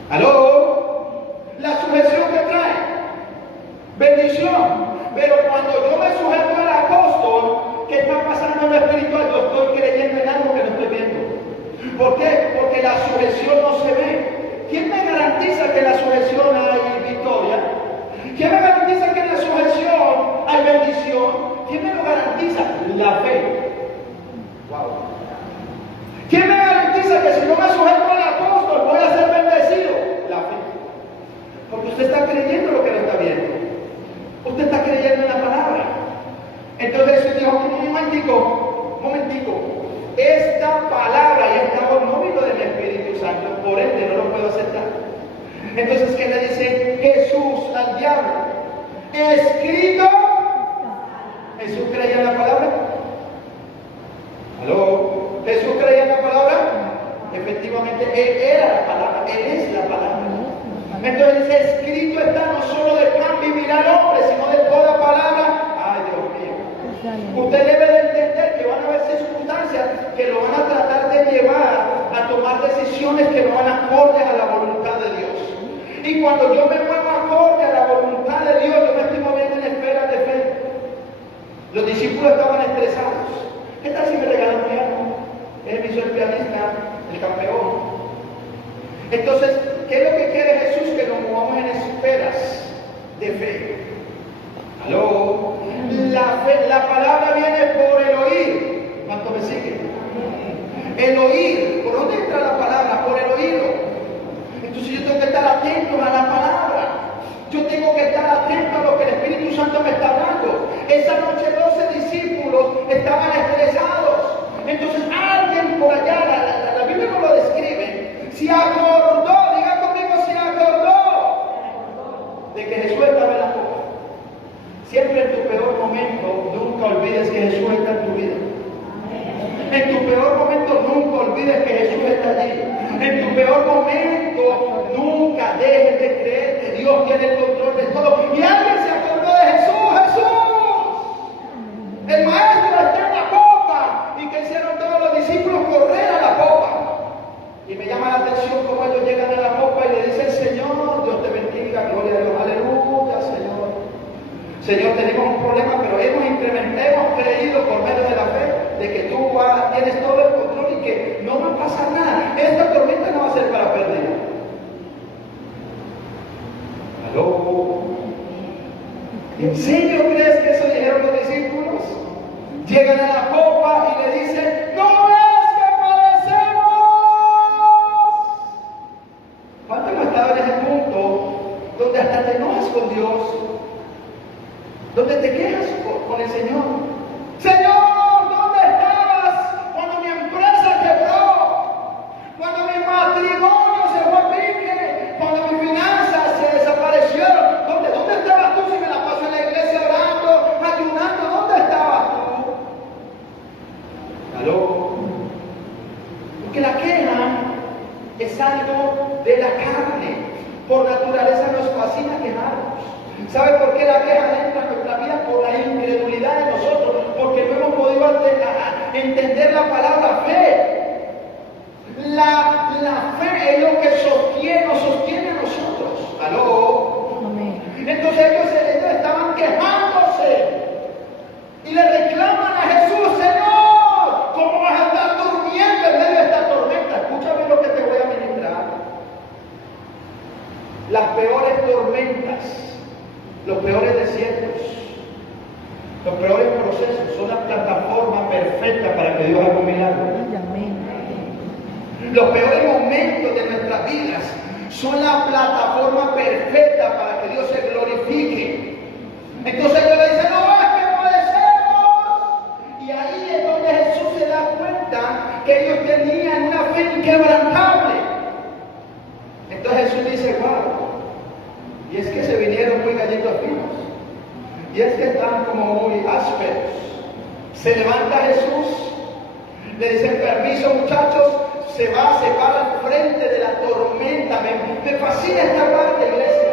¿Aló? La sujeción que trae bendición. Pero cuando yo me sujeto al apóstol, ¿qué está pasando en lo espiritual? Yo estoy creyendo en algo que no estoy viendo. ¿Por qué? Porque la sujeción no se ve. ¿Quién me garantiza que en la sujeción hay victoria? ¿Quién me garantiza que en la sujeción hay bendición? ¿Quién me lo garantiza? La fe. Wow. ¿Quién me garantiza que si no me sujeto al apóstol voy a ser bendecido? La fe. Porque usted está creyendo lo que no está viendo. Usted está creyendo en la palabra. Entonces Jesús dijo, un momentico. Esta palabra y esta voz no vino de mi Espíritu Santo, por ende no lo puedo aceptar. Entonces, ¿qué le dice Jesús al diablo? Escrito. ¿Jesús creía en la palabra? ¿Aló? ¿Jesús creía en la palabra? Efectivamente, Él era la palabra, Él es la palabra. Entonces dice, escrito está, no solo de pan vivirá el hombre, sino de toda palabra. Ay, Dios mío. Usted debe de entender que van a haber circunstancias que lo van a tratar de llevar a tomar decisiones que no van acordes a la voluntad de Dios. Y cuando yo me muevo acorde a la voluntad de Dios, yo me estoy moviendo en esferas de fe. Los discípulos estaban estresados. ¿Qué tal si me regalan un piano? Él hizo el pianista, el campeón. Entonces, ¿qué es lo que quiere Jesús? Que nos movamos en esferas de fe. ¿Aló? La palabra viene por el oír. ¿Cuánto me sigue? El oír. ¿Por dónde entra la palabra? Por el oído. Entonces yo tengo que estar atento a la palabra. Yo tengo que estar atento a lo que el Espíritu Santo me está hablando. Esa noche 12 discípulos estaban estresados. Entonces alguien por allá, la Biblia no lo describe, se acordó, diga conmigo, se acordó de que Jesús estaba en la copa. Siempre en tu peor momento, nunca olvides que Jesús está en tu vida. En tu peor momento, nunca olvides que Jesús está allí. En tu peor momento, nunca dejes de creer que Dios tiene el control de todo. Y alguien se acordó de Jesús. El maestro está en la popa. ¿Y qué hicieron todos los discípulos? Correr a la popa. Y me llama la atención cómo ellos llegan a la popa y le dicen, Señor, Dios te bendiga, gloria a Dios, aleluya, Señor. Señor, tenemos un problema, pero hemos creído por medio de la fe de que tú tienes todo el control y que no va a pasar nada. Esta tormenta no va a ser para pérdida. ¿Aló? ¿En serio crees que eso dijeron los discípulos? Llegan a la popa y le dicen, ¡no es que padecemos! ¿Cuántos hemos estado en ese punto donde hasta te enojas con Dios? Donde te quejas con el Señor. Señor, ¿dónde estabas cuando mi empresa quebró? Cuando mi matrimonio se fue a pique, cuando mis finanzas se desaparecieron. ¿Dónde estabas tú si me la paso en la iglesia orando, ayunando? ¿Dónde estabas tú? ¿Aló? Porque la queja es algo de la carne. Por naturaleza nos fascina quejarnos. ¿Sabe por qué la queja entra en nuestra vida? Por la incredulidad de nosotros, porque no hemos podido entender la palabra fe. La fe es lo que nos sostiene a nosotros. ¿Aló? Amén. Entonces ellos estaban quejándose y le reclaman a Jesús, Señor, ¿cómo vas a estar durmiendo en medio de esta tormenta? Escúchame lo que te voy a ministrar. Las peores tormentas, los peores desiertos, los peores procesos son la plataforma perfecta para que Dios haga un milagro. Amén. Los peores momentos de nuestras vidas son la plataforma perfecta para que Dios se glorifique. Entonces ellos le dicen, no es que padecemos. Y ahí es donde Jesús se da cuenta que ellos tenían una fe inquebrantable. Entonces Jesús dice, wow. Y es que se vinieron muy gallitos finos. Y es que están como muy ásperos. Se levanta Jesús, le dicen, permiso muchachos, se va, se para al frente de la tormenta. Me fascina esta parte, iglesia.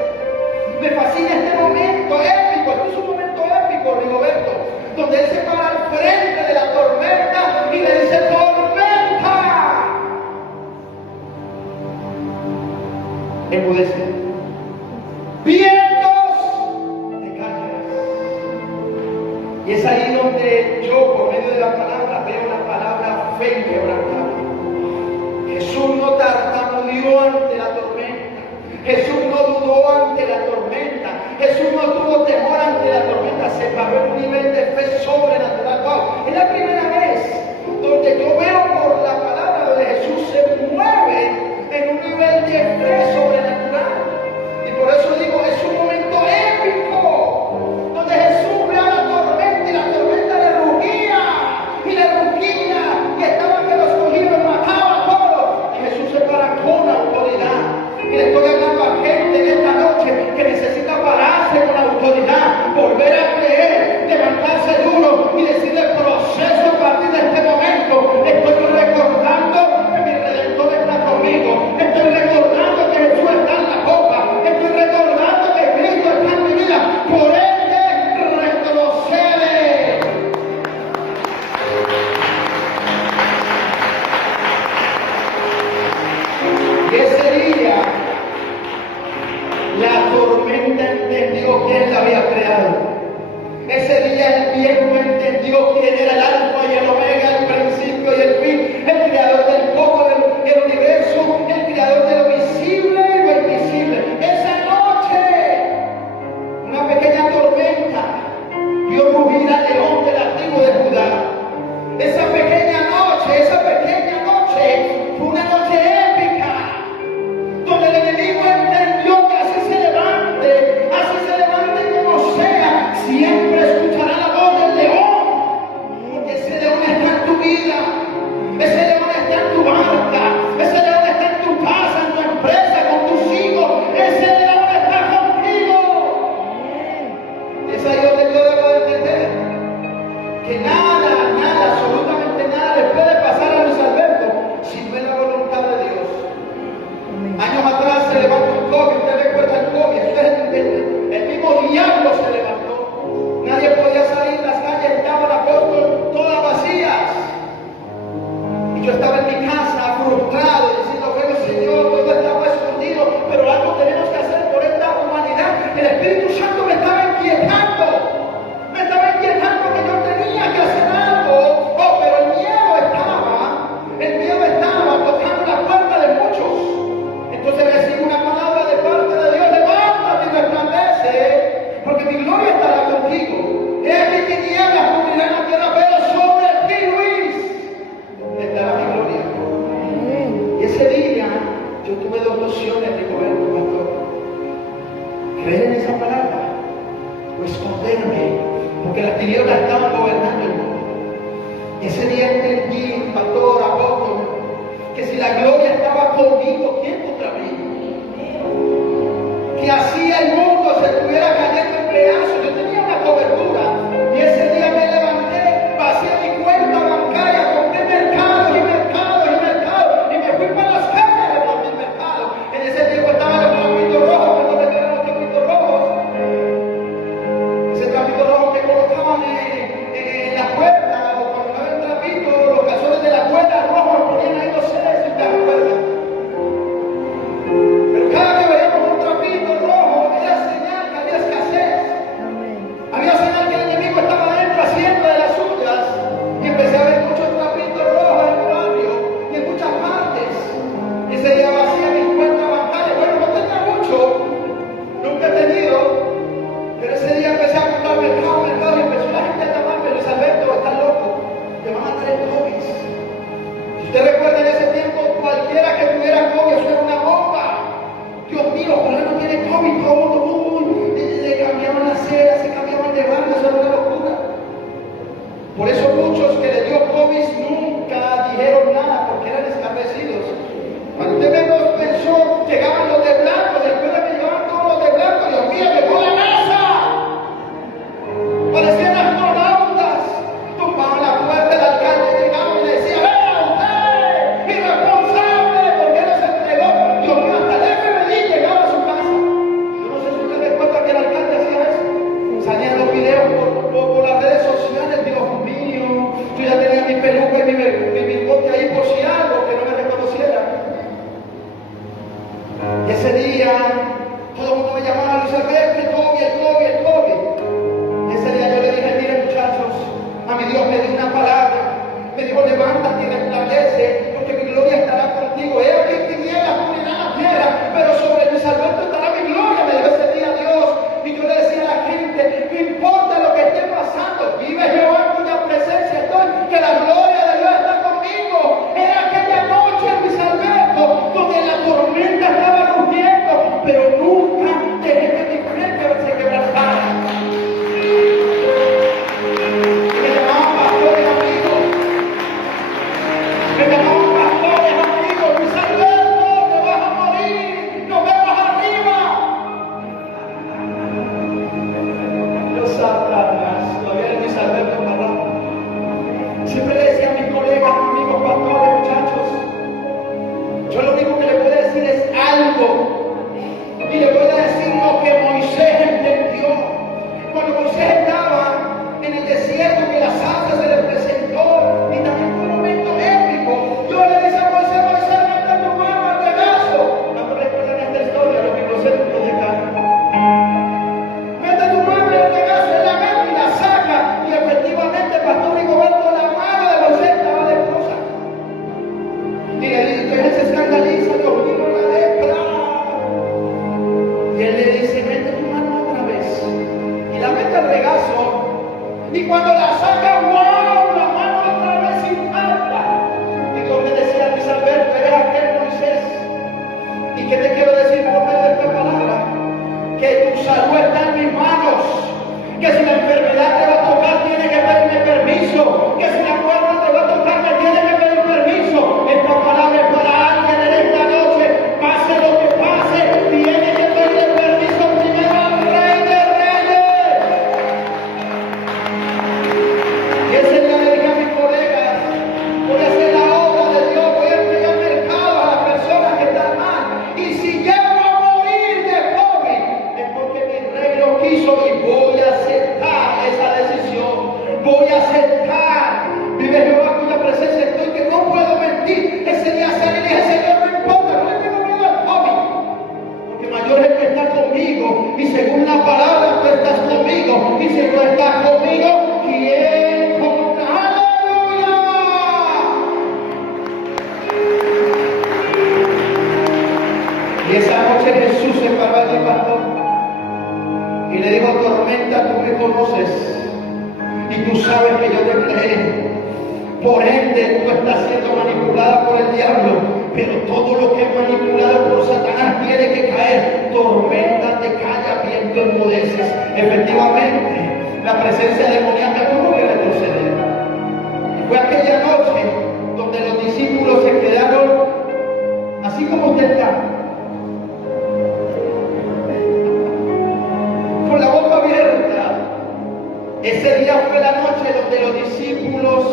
Me fascina este momento épico. Este es un momento épico, Rigoberto, donde él se para al frente de la tormenta y le dice, tormenta, enmudece. Vientos de calles. Y es ahí donde yo, por medio de la palabra, veo la palabra fe inquebrantable. Jesús no tartamudeó ante la tormenta. Yo tuve dos opciones, Rigoberto, pastor. Creer en esa palabra o esconderme, porque las tinieblas estaban gobernando el mundo. Ese día entendí, pastor, apóstol, que si la gloria estaba conmigo, ¿quién contra mí? Que así el mundo se estuviera cayendo en pedazos. Yo tenía una cobertura y ese día me levanté, vacié mi cuenta bancaria, compré mercados y mercados y mercados y me fui para las calles de por mi mercado. En ese tiempo estaban los trapitos rojos, cuando me dieron los trapitos rojos. Ese trapito rojo que colocaban en la puerta, o cuando no había un trapito, los calzones de la puerta rojos ponían ahí los seres y te acuerdas. Pero cada que veíamos un trapito rojo, era señal que había escasez. Había señal que el enemigo estaba adentro haciendo de las suyas. Y empecé a ver muchos trapitos rojos en el barrio y en muchas partes. Y ese día vacía mi cuenta bancaria. Bueno, no tenía mucho, nunca he tenido. Pero ese día empecé a comprar mercado y empezó la gente a llamarme: Luis Alberto, estás loco, te van a traer COVID. Si usted recuerda, en ese tiempo cualquiera que tuviera COVID, eso era una bomba. Dios mío, pero él no tiene COVID, todo el mundo, le cambiaban las ceras, se cambiaban de banda, eso era una locura. Por eso muchos que le dio COVID nunca dijeron nada, porque eran escarnecidos. Cuando usted menos pensó, llegaban los de blanco, después de que llegaban todos los de blanco, Dios mío, llegó la NASA. Parecían astronautas, tumbaban la puerta del alcalde, llegaban y le decían: ¡vea usted, irresponsable! ¿Por qué no se entregó? Dios mío, hasta el FBI llegaba a su casa. Yo no sé si usted recuerda que el alcalde hacía eso. Salían los videos por las redes sociales. Dios mío, yo ya tenía mi peluca y mi bigote ahí por si algo, que no me reconociera. Y ese día todo el mundo me llamaba: Luis Alberto, el COVID. Y ese día yo le dije: miren, muchachos, a mi Dios me dio una palabra. Me dijo: levántate y resplandece, porque mi gloria estará contigo. He aquí tinieblas cubrirán la tierra, pero sobre Luis Alberto estará mi gloria, me dijo ese día Dios. Y yo le decía a la gente: no importa lo que esté pasando, vive Jehová, cuya presencia estoy, que la gloria de Dios está conmigo. Era aquella noche, Luis Alberto, donde la tormenta estaba rugiendo, pero nunca dejé que mi frente se quebrantara. Me llamaban pastores amigos. Luis Alberto, te vas a morir, nos vemos arriba. Yo, Satanás, todavía Luis Alberto parado. Siempre le decía a mis colegas, amigos, pastores, muchachos, yo lo único que le puedo decir es algo. Y le voy a decir lo que Moisés entendió. Cuando Moisés estaba en el desierto, que la zarza se le presentó, y también fue un momento épico. Yo le dije a Moisés: mete tu mano al regazo. No me recuerdan esta historia, los microcentros de carne. Mete tu mano en el regazo, él la mete y la saca. Y efectivamente, pastor Rigoberto, la mano de Moisés estaba leprosa. Y le dice: él se escandaliza, Dios mío, la lepra. Y él le dice: mete tu mano otra vez. Y la mete al regazo. Y cuando la saca, ¡wow! La mano otra vez intacta. Y Dios me decía: Luis Alberto, eres aquel Moisés. ¿Y qué te quiero decir por medio de esta palabra? Que tu salud está en mis manos. Que si la enfermedad te va a tocar, tiene que pedirme permiso. Que si la muerte te va a tocar, me tiene que pedir permiso. Esta palabra es para alguien en esta noche. Pase lo que pase, tiene que pedir permiso primero al Rey de Reyes. Y ese día le dije a mis colegas: voy a hacer la obra de Dios, voy a entregar mercado a las personas que están mal. Y si llego a morir de COVID, es porque mi Rey lo quiso, y voy a aceptar esa decisión. Voy a aceptar. Vive Jehová, cuya presencia estoy, que no puedo mentir. Ese día salí y dije: Señor, no importa, no le tengo miedo al COVID, porque mayor es el que está conmigo. Y según la palabra, tú estás conmigo. Y si tú estás conmigo, ¿quién contra? ¡Aleluya! Y esa noche Jesús se paró allí, pastor, y le dijo: tormenta, tú me conoces y tú sabes que yo te creé. Por ende, tú estás siendo manipulada por el diablo, pero todo lo que es manipulado tiene que caer, tormenta te calla, viento enmudeces. Efectivamente, la presencia demoníaca tuvo que retroceder. Fue aquella noche donde los discípulos se quedaron así como usted está, con la boca abierta. Ese día fue la noche donde los discípulos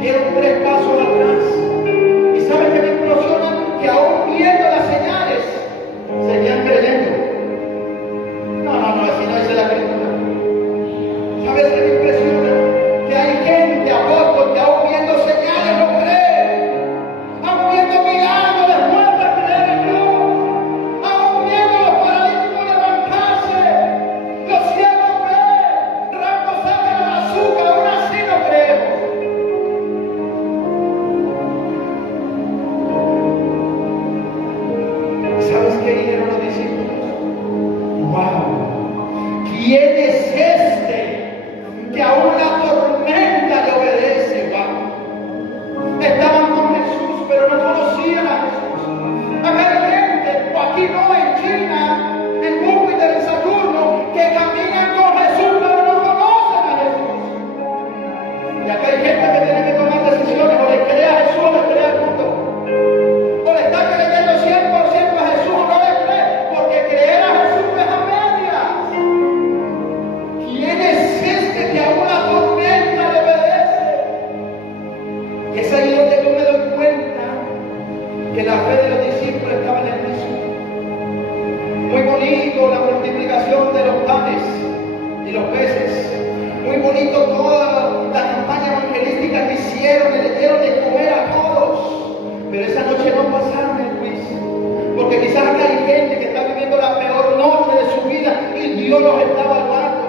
dieron 3 pasos atrás. ¿Y saben qué me impresiona? Que aún viendo las señales, seguían creyendo. No, así no dice la escritura. ¿Sabes qué me impresiona? Que hay gente, apóstol, que aún viendo señales no cree. Aún viendo milagros les cuesta creer en Dios. Aún viendo los paralíticos levantarse, los ciegos ver, ramos sacan al azúcar, aún así no creemos. ¿Y sabes qué dijeron los discípulos? ¡Wow! ¿Quién es este que aún la tormenta le obedece? ¡Wow! Estaban con Jesús, pero no conocían a Jesús. Acá hay gente, o aquí no, en China, en Júpiter, en Saturno, que caminan con Jesús, pero no conocen a Jesús. Y acá hay gente que tiene que tomar decisiones, o le cree a Jesús o le cree al mundo. O le está creyendo 100% a Jesús o no le cree, porque creer a Jesús es a medias. ¿Quién es este que aún la tormenta le obedece? Y es ahí donde yo me doy cuenta que la fe de los discípulos estaba en el piso. Muy bonito la multiplicación de los panes y los peces. Muy bonito toda la campaña evangelística que hicieron, que le dieron de comer a todos. Pero esa noche no pasaron el juicio. Porque quizás acá hay gente que está viviendo la peor noche de su vida y Dios los está evaluando.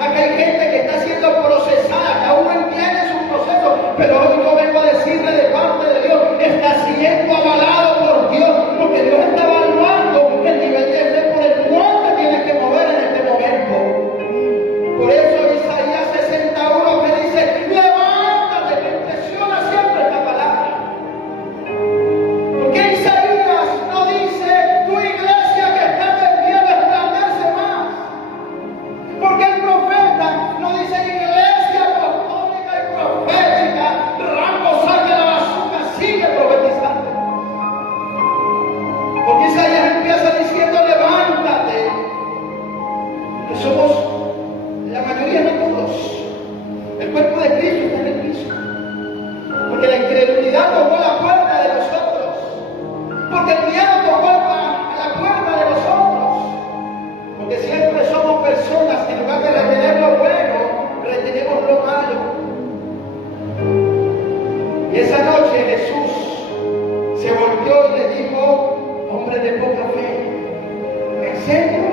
Acá hay gente que está siendo procesada, que aún no entiende su proceso, pero hoy yo vengo a decirle de parte de Dios, está siendo avalado por Dios, porque Dios está evaluando el nivel de fe por el cual te tienes que mover en este momento. Por eso Isaías 61 que dice, levántate, me impresiona siempre esta palabra. Porque Isaías no dice, tu iglesia que está de pie resplandece más. Porque el profeta no dice iglesia apostólica y profética, Rambo saca la basura, sigue profetizando. Porque Isaías empieza diciendo levántate. Que somos la mayoría, no todos. El cuerpo de Cristo está en el piso. Porque la incredulidad tocó la puerta de nosotros. Porque el miedo tocó a la puerta de nosotros. Porque siempre somos personas que en lugar de retener lo bueno, retenemos lo malo. Y esa noche Jesús se volvió y le dijo, hombre de poca fe, ¿en serio?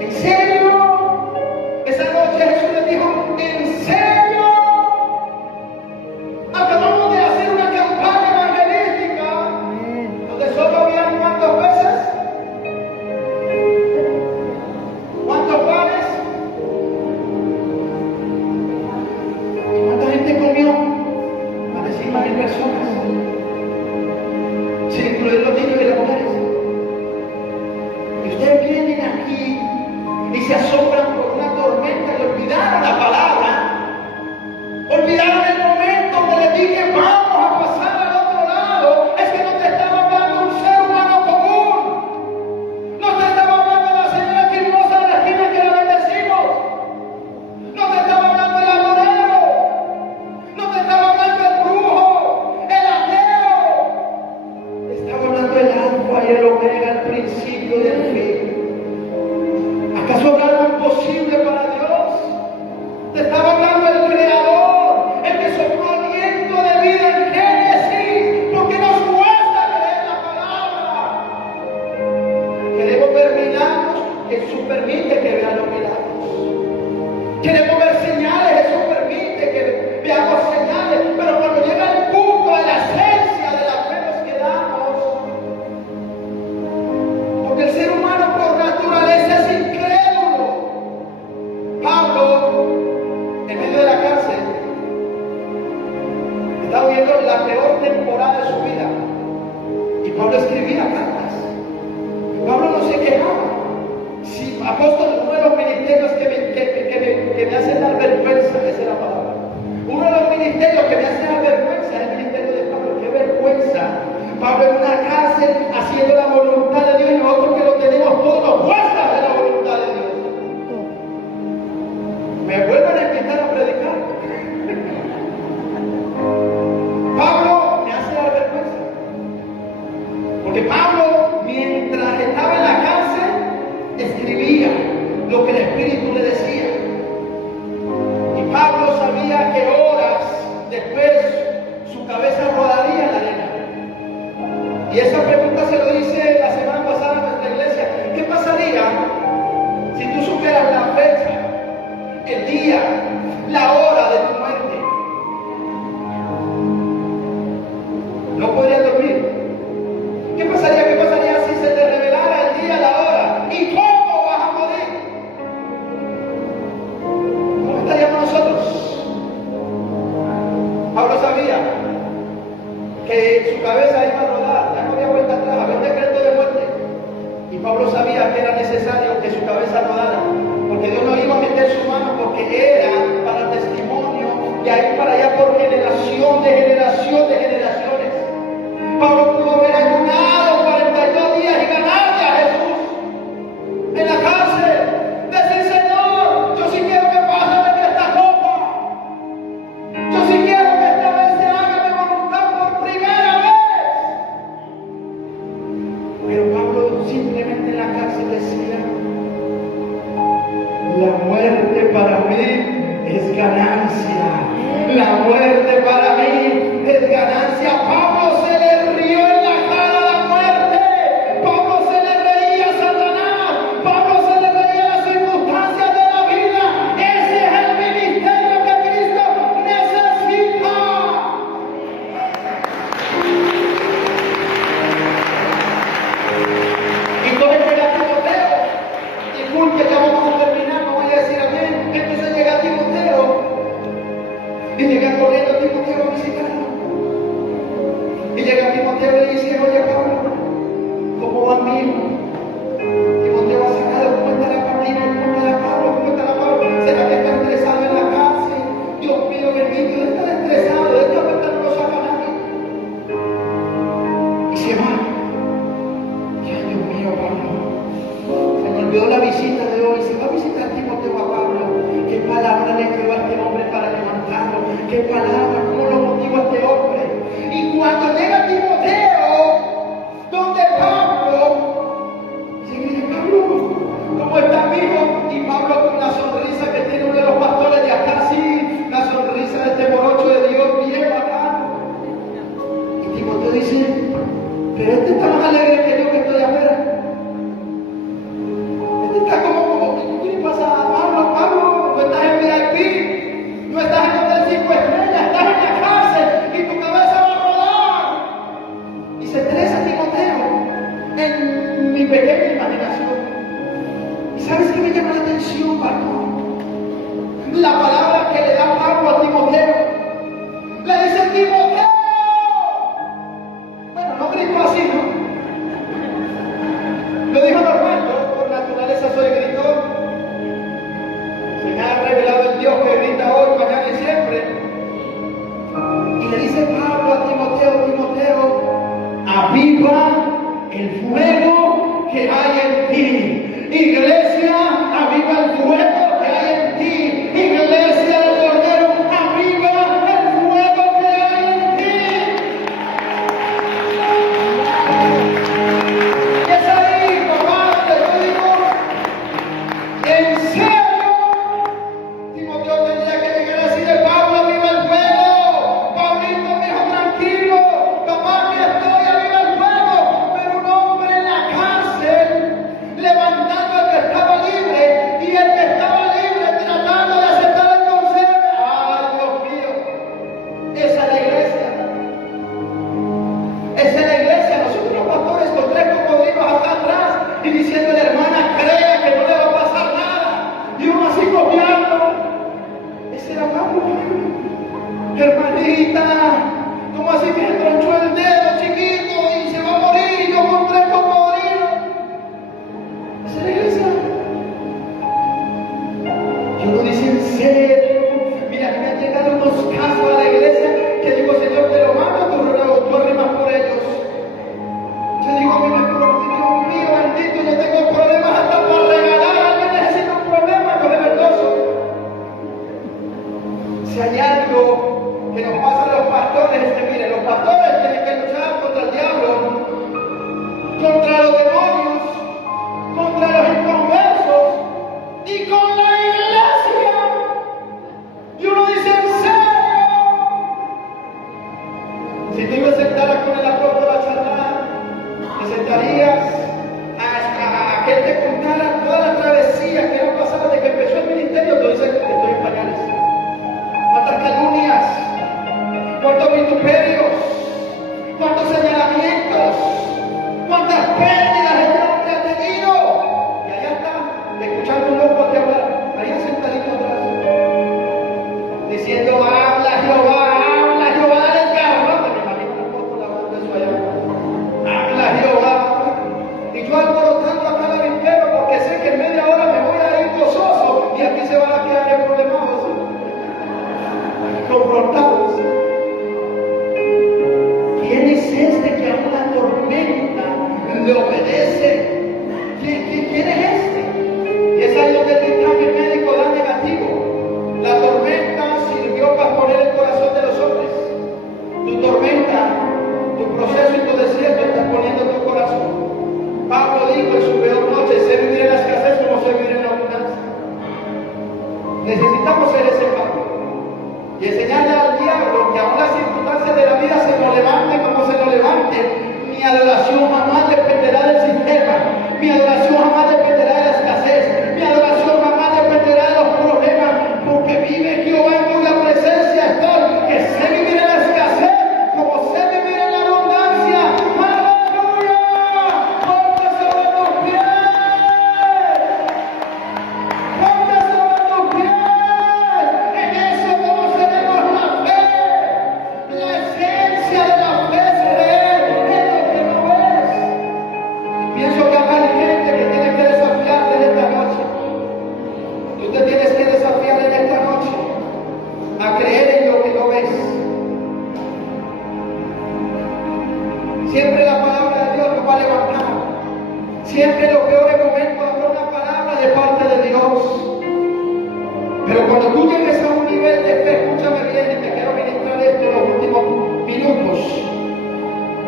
¿En serio? Esa noche Jesús le dijo, ¿en serio? Acabamos de hacer una campaña evangelística donde solo habían ¿cuántos peces? ¿Cuántos panes? ¿Cuánta gente comió? Más de 5.000 personas, sin incluir los niños y las mujeres. Y ustedes vienen aquí y se asombran por una tormenta y olvidaron la palabra, olvidaron el momento donde les dije vamos a pasar al otro lado. Es que no te estaba hablando un ser humano común, no te estaba hablando de la señora chismosa de la esquina que la bendecimos, no te estaba hablando del agonero, no te estaba hablando del brujo, el ateo, te estaba hablando del alfa y el omega, el principio y el fin. ¿Acaso habrá algo imposible para Dios? Te estaba hablando del Creador, el que sopló aliento de vida en Génesis, porque nos cuesta leer la palabra. Queremos ver milagros, Jesús permite que vean los milagros. Queremos ver señales, Jesús permite que veamos señales, pero cuando llega el punto de la esencia de la fe nos quedamos. Pablo en una cárcel haciendo la voluntad de Dios y nosotros que lo tenemos todo fuerza de la voluntad de Dios. Me vuelven a invitar a predicar. Pablo me hace dar vergüenza. Porque Pablo, mientras estaba en la cárcel, escribía lo que el Espíritu le decía. Y Pablo sabía que horas después su cabeza rodaría en la arena. Y esa pregunta se lo hice la semana pasada en nuestra iglesia. ¿Qué pasaría si tú supieras la fecha, el día, la hora de tu muerte? No podrías dormir. ¿Qué pasaría? ¿Qué pasaría si se te revelara el día, la hora? ¿Y cómo vas a morir? ¿Cómo estaríamos nosotros? Pablo sabía que su cabeza iba a rodar, ya no había vuelta atrás, había un decreto de muerte. Y Pablo sabía que era necesario que su cabeza rodara, porque Dios no iba a meter su mano, porque era para testimonio, y ahí para allá por generación de generación de generaciones. Pablo pudo haber ayunado 42 días y ganarle a Jesús en la cárcel. Decir, Señor, yo sí quiero que pase de mí esta copa. Yo sí quiero que esta vez se haga mi voluntad por primera vez. Pero Pablo simplemente en la cárcel decía, la muerte para mí es ganancia. La muerte para mí es ganancia. Pablo se le rió en la cara a la muerte. Pablo se le reía a Satanás. Pablo se le reía a las circunstancias de la vida. Ese es el ministerio que Cristo necesita. Y entonces llega Timoteo. Disculpe, ya vamos a terminar, no voy a decir amén. Entonces llega Timoteo. Y llega corriendo a Timoteo a visitarlo. Y llega Timoteo y le dice, oye Pablo, ¿cómo va mi hijo? Timoteo ha sacado, ¿cómo está la Pablito? ¿Cómo está la Pablo? ¿Cómo está la Pablo? ¿Será que está estresado en la cárcel? Dios mío, bendito, él está estresado, de esta vuelta no lo saca nadie. Y se va. Ay, Dios mío, Pablo. Se me olvidó la visita de hoy. Se va a visitar Timoteo a Pablo. ¿Qué palabra le escribió a este hombre para levantarlo? ¿Qué palabra? ¿Cómo lo motiva a este hombre? Y cuando llega Timoteo, donde Pablo, dice, Pablo, ¿cómo está mi hijo? Y Pablo con la sonrisa que tiene uno de los pastores de acá, así, la sonrisa de este morocho de Dios, bien acá. Y Timoteo dice, pero este está más alegre que yo que estoy afuera. Este está como, ¿qué le pasa a Pablo? Pablo, no estás en VIP, no estás en hotel 5 estrellas, estás en la cárcel y tu cabeza va a rodar. Y se estresa Timoteo en mi pequeña imaginación. ¿Y sabes qué me llama la atención, pastor? La palabra que le da Pablo a Timoteo. Le dice, Timoteo. Bueno, no gritó así, ¿no? Lo dijo normal, yo por naturaleza soy gritón. Se me ha revelado el Dios que grita hoy, mañana y siempre. Y le dice Pablo a Timoteo, Timoteo, aviva el fuego que hay en ti. Iglesia, aviva el fuego que hay en ti. Iglesia del Cordero, aviva el fuego que hay en ti. Y es ahí, papá, te lo digo, en serio, Timoteo tendría que llegar a decirle, Pablo, aviva el fuego. Pablito, mi hijo, tranquilo. Papá, aquí estoy, aviva el fuego. Pero un hombre en la cárcel, levantando al que estaba libre, y el que estaba libre tratando de aceptar el consejo. ¡Ay, Dios mío! Esa es la iglesia. Esa es la iglesia. Nosotros los pastores con 3 cocodrilos acá atrás y diciéndole, hermana, crea que no le va a pasar nada. Y uno así copiando. Ese era Pablo. Hermanita, ¿cómo así que se tronchó el dedo chiquito y se va a morir? Y yo con 3 cocodrilos. Esa es la iglesia. Yo lo dice en serio. Mira, me han llegado unos casos a la iglesia que digo, Señor, te lo mando, tú rimas por ellos. gustaría a que él te contara toda la travesía que ha pasado desde que empezó el ministerio. Tú dices que estoy en pañales. ¿Cuántas calumnias? ¿Cuántos vituperios? ¿Cuántos señalamientos? ¿Cuántas pérdidas el hombre ha tenido? Y allá está, escuchando un loco que hablar, allá sentadito atrás, diciendo, habla Jehová, dale el carro. Me imagino un poco la voz de eso allá. Habla Jehová. Y yo alborotando acá la vispero porque sé que en media hora me voy a ir gozoso y aquí se van a quedar en problemas, confrontados. ¿Quién es este que a una tormenta le obedece? ¿Quién es este? Y es ahí donde el dictamen médico da negativo. La tormenta sirvió para poner el corazón de los hombres. Tu tormenta, tu proceso y tu desierto está poniendo tu corazón. Pablo dijo en su peor noche: sé vivir en la escasez como sé vivir en la abundancia. Necesitamos ser ese Pablo y enseñarle al diablo que aún las circunstancias de la vida se nos levante como se nos levante, mi adoración jamás dependerá del sistema, mi adoración jamás dependerá de la escasez, mi adoración jamás dependerá de los problemas, porque vive Jehová en cuya presencia estoy, que sé vivir en la escasez como sé vivir en la abundancia. ¡Aleluya! ¡Ponte sobre tus pies! ¡Ponte sobre tus pies! En eso conoceremos la fe. La esencia de la fe es creer en lo que no ves. Y pienso que hay gente que tiene que desafiarte en esta noche. Tú te tienes que desafiar en esta noche a creer en lo que no ves. Siempre la palabra de Dios nos va a levantar. Siempre en los peores momentos habrá una palabra de parte de Dios. Pero cuando tú llegues a un nivel de fe, escúchame bien y te quiero ministrar esto en los últimos minutos.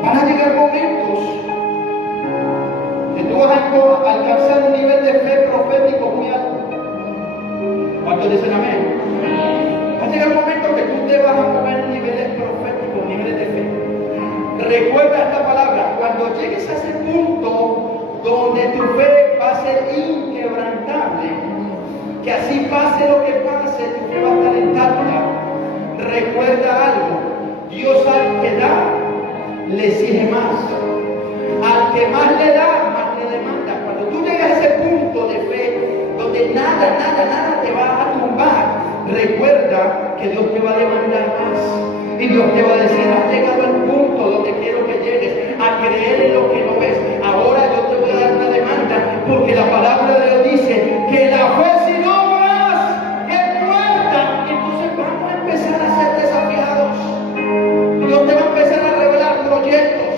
Van a llegar momentos que tú vas a alcanzar un nivel de fe profético muy alto. ¿Cuántos dicen amén? Va a llegar un momento que tú te vas a mover en niveles proféticos, niveles de fe. Recuerda esta palabra: cuando llegues a ese punto donde tu fe va a ser inquebrantable, que así pase lo que pase, tu fe va a estar intacta. Recuerda algo: Dios al que da, le exige más. Al que más le da, más le demanda. Cuando tú llegas a ese punto de fe, donde nada te va a tumbar, recuerda que Dios te va a demandar más. Y Dios te va a decir: has llegado al punto donde quiero que llegues, a creer en lo que no ves. Ahora yo te voy a dar una demanda, porque la palabra de Dios dice que la fe sin obras es muerta. Entonces vamos a empezar a ser desafiados. Dios te va a empezar a revelar proyectos,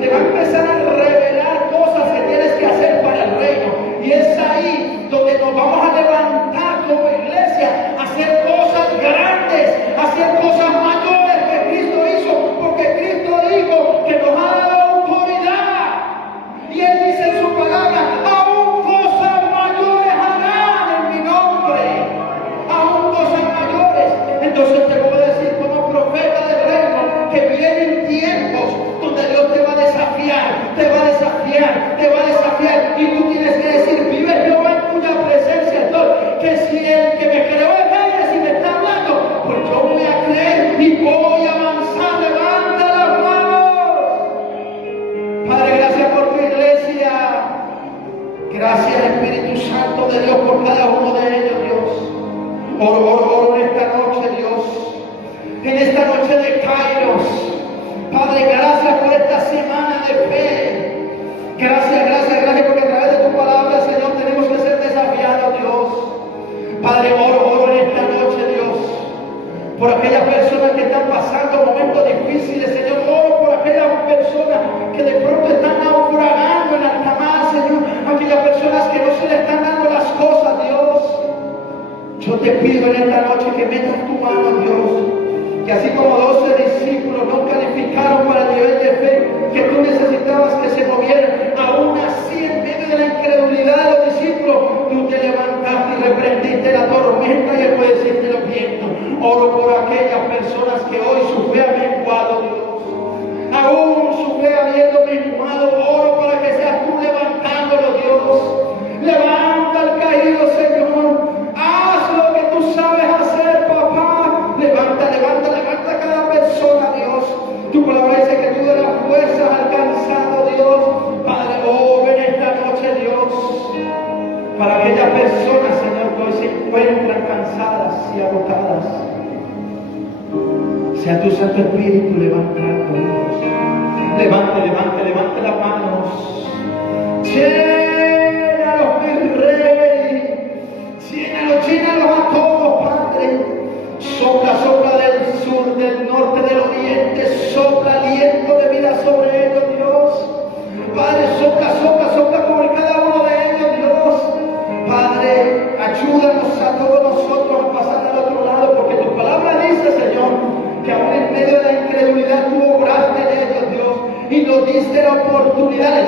te va a empezar a revelar cosas que tienes que hacer para el reino. Y es ahí donde nos vamos a levantar como iglesia, a hacer cosas grandes, a hacer cosas mayores que Cristo hizo, porque Cristo dijo que nos ha dado autoridad. Y Él dice en su palabra: aún cosas mayores harán en mi nombre. Aún cosas mayores. Entonces te voy a decir como profeta del reino que vienen tiempos donde Dios te va a desafiar, te va a desafiar, te va a desafiar. Y tú tienes que decir: vive Jehová en cuya presencia estoy. Que si el que me creó es Él, si me está hablando, pues yo voy a creer y voy a avanzar. Levanta las manos. Padre, gracias por tu iglesia. Gracias, Espíritu Santo de Dios, por cada uno de ellos, Dios. Oro en esta noche, Dios. En esta noche de Kairos. Padre, gracias por esta semana de fe. Gracias porque a través de tu palabra, Señor, tenemos que ser desafiados, Dios. Padre, oro en esta noche, Dios, por aquellas personas que están pasando momentos difíciles, Señor. Oro por aquellas personas que de pronto están naufragando en alta mar, Señor. Aquellas personas que no se le están dando las cosas, Dios. Yo te pido en esta noche que metas tu mano, Dios, que así como 12 discípulos no calificaron para el nivel de fe que tú necesitabas que se movieran, aún así en medio de la incredulidad de los discípulos, tú te levantaste y reprendiste la tormenta y obedeciste los vientos. Oro por aquellas personas que hoy su fe ha menguado, Dios. Aún su fe habiendo menguado, oro tu espíritu levantando. Levante las manos. Llénalos, mi Rey. Llénalos a todos, Padre. Sopla del sur, del norte, del oriente. Sopla aliento de vida sobre ellos, Dios. Padre, sopla sobre cada uno de ellos, Dios. Padre, ayúdanos a todos nosotros a pasar al otro lado, porque tu palabra dice, Señor, que aún en medio de la incredulidad tú obraste en ellos, Dios, y nos diste la oportunidad,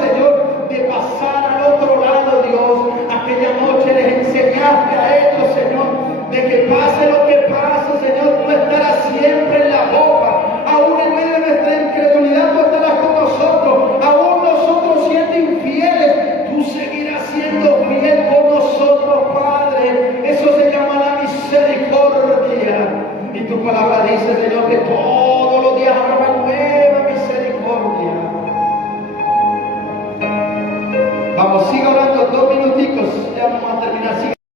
Señor, de pasar al otro lado, Dios. Aquella noche les enseñaste a ellos, Señor, de que pase el otro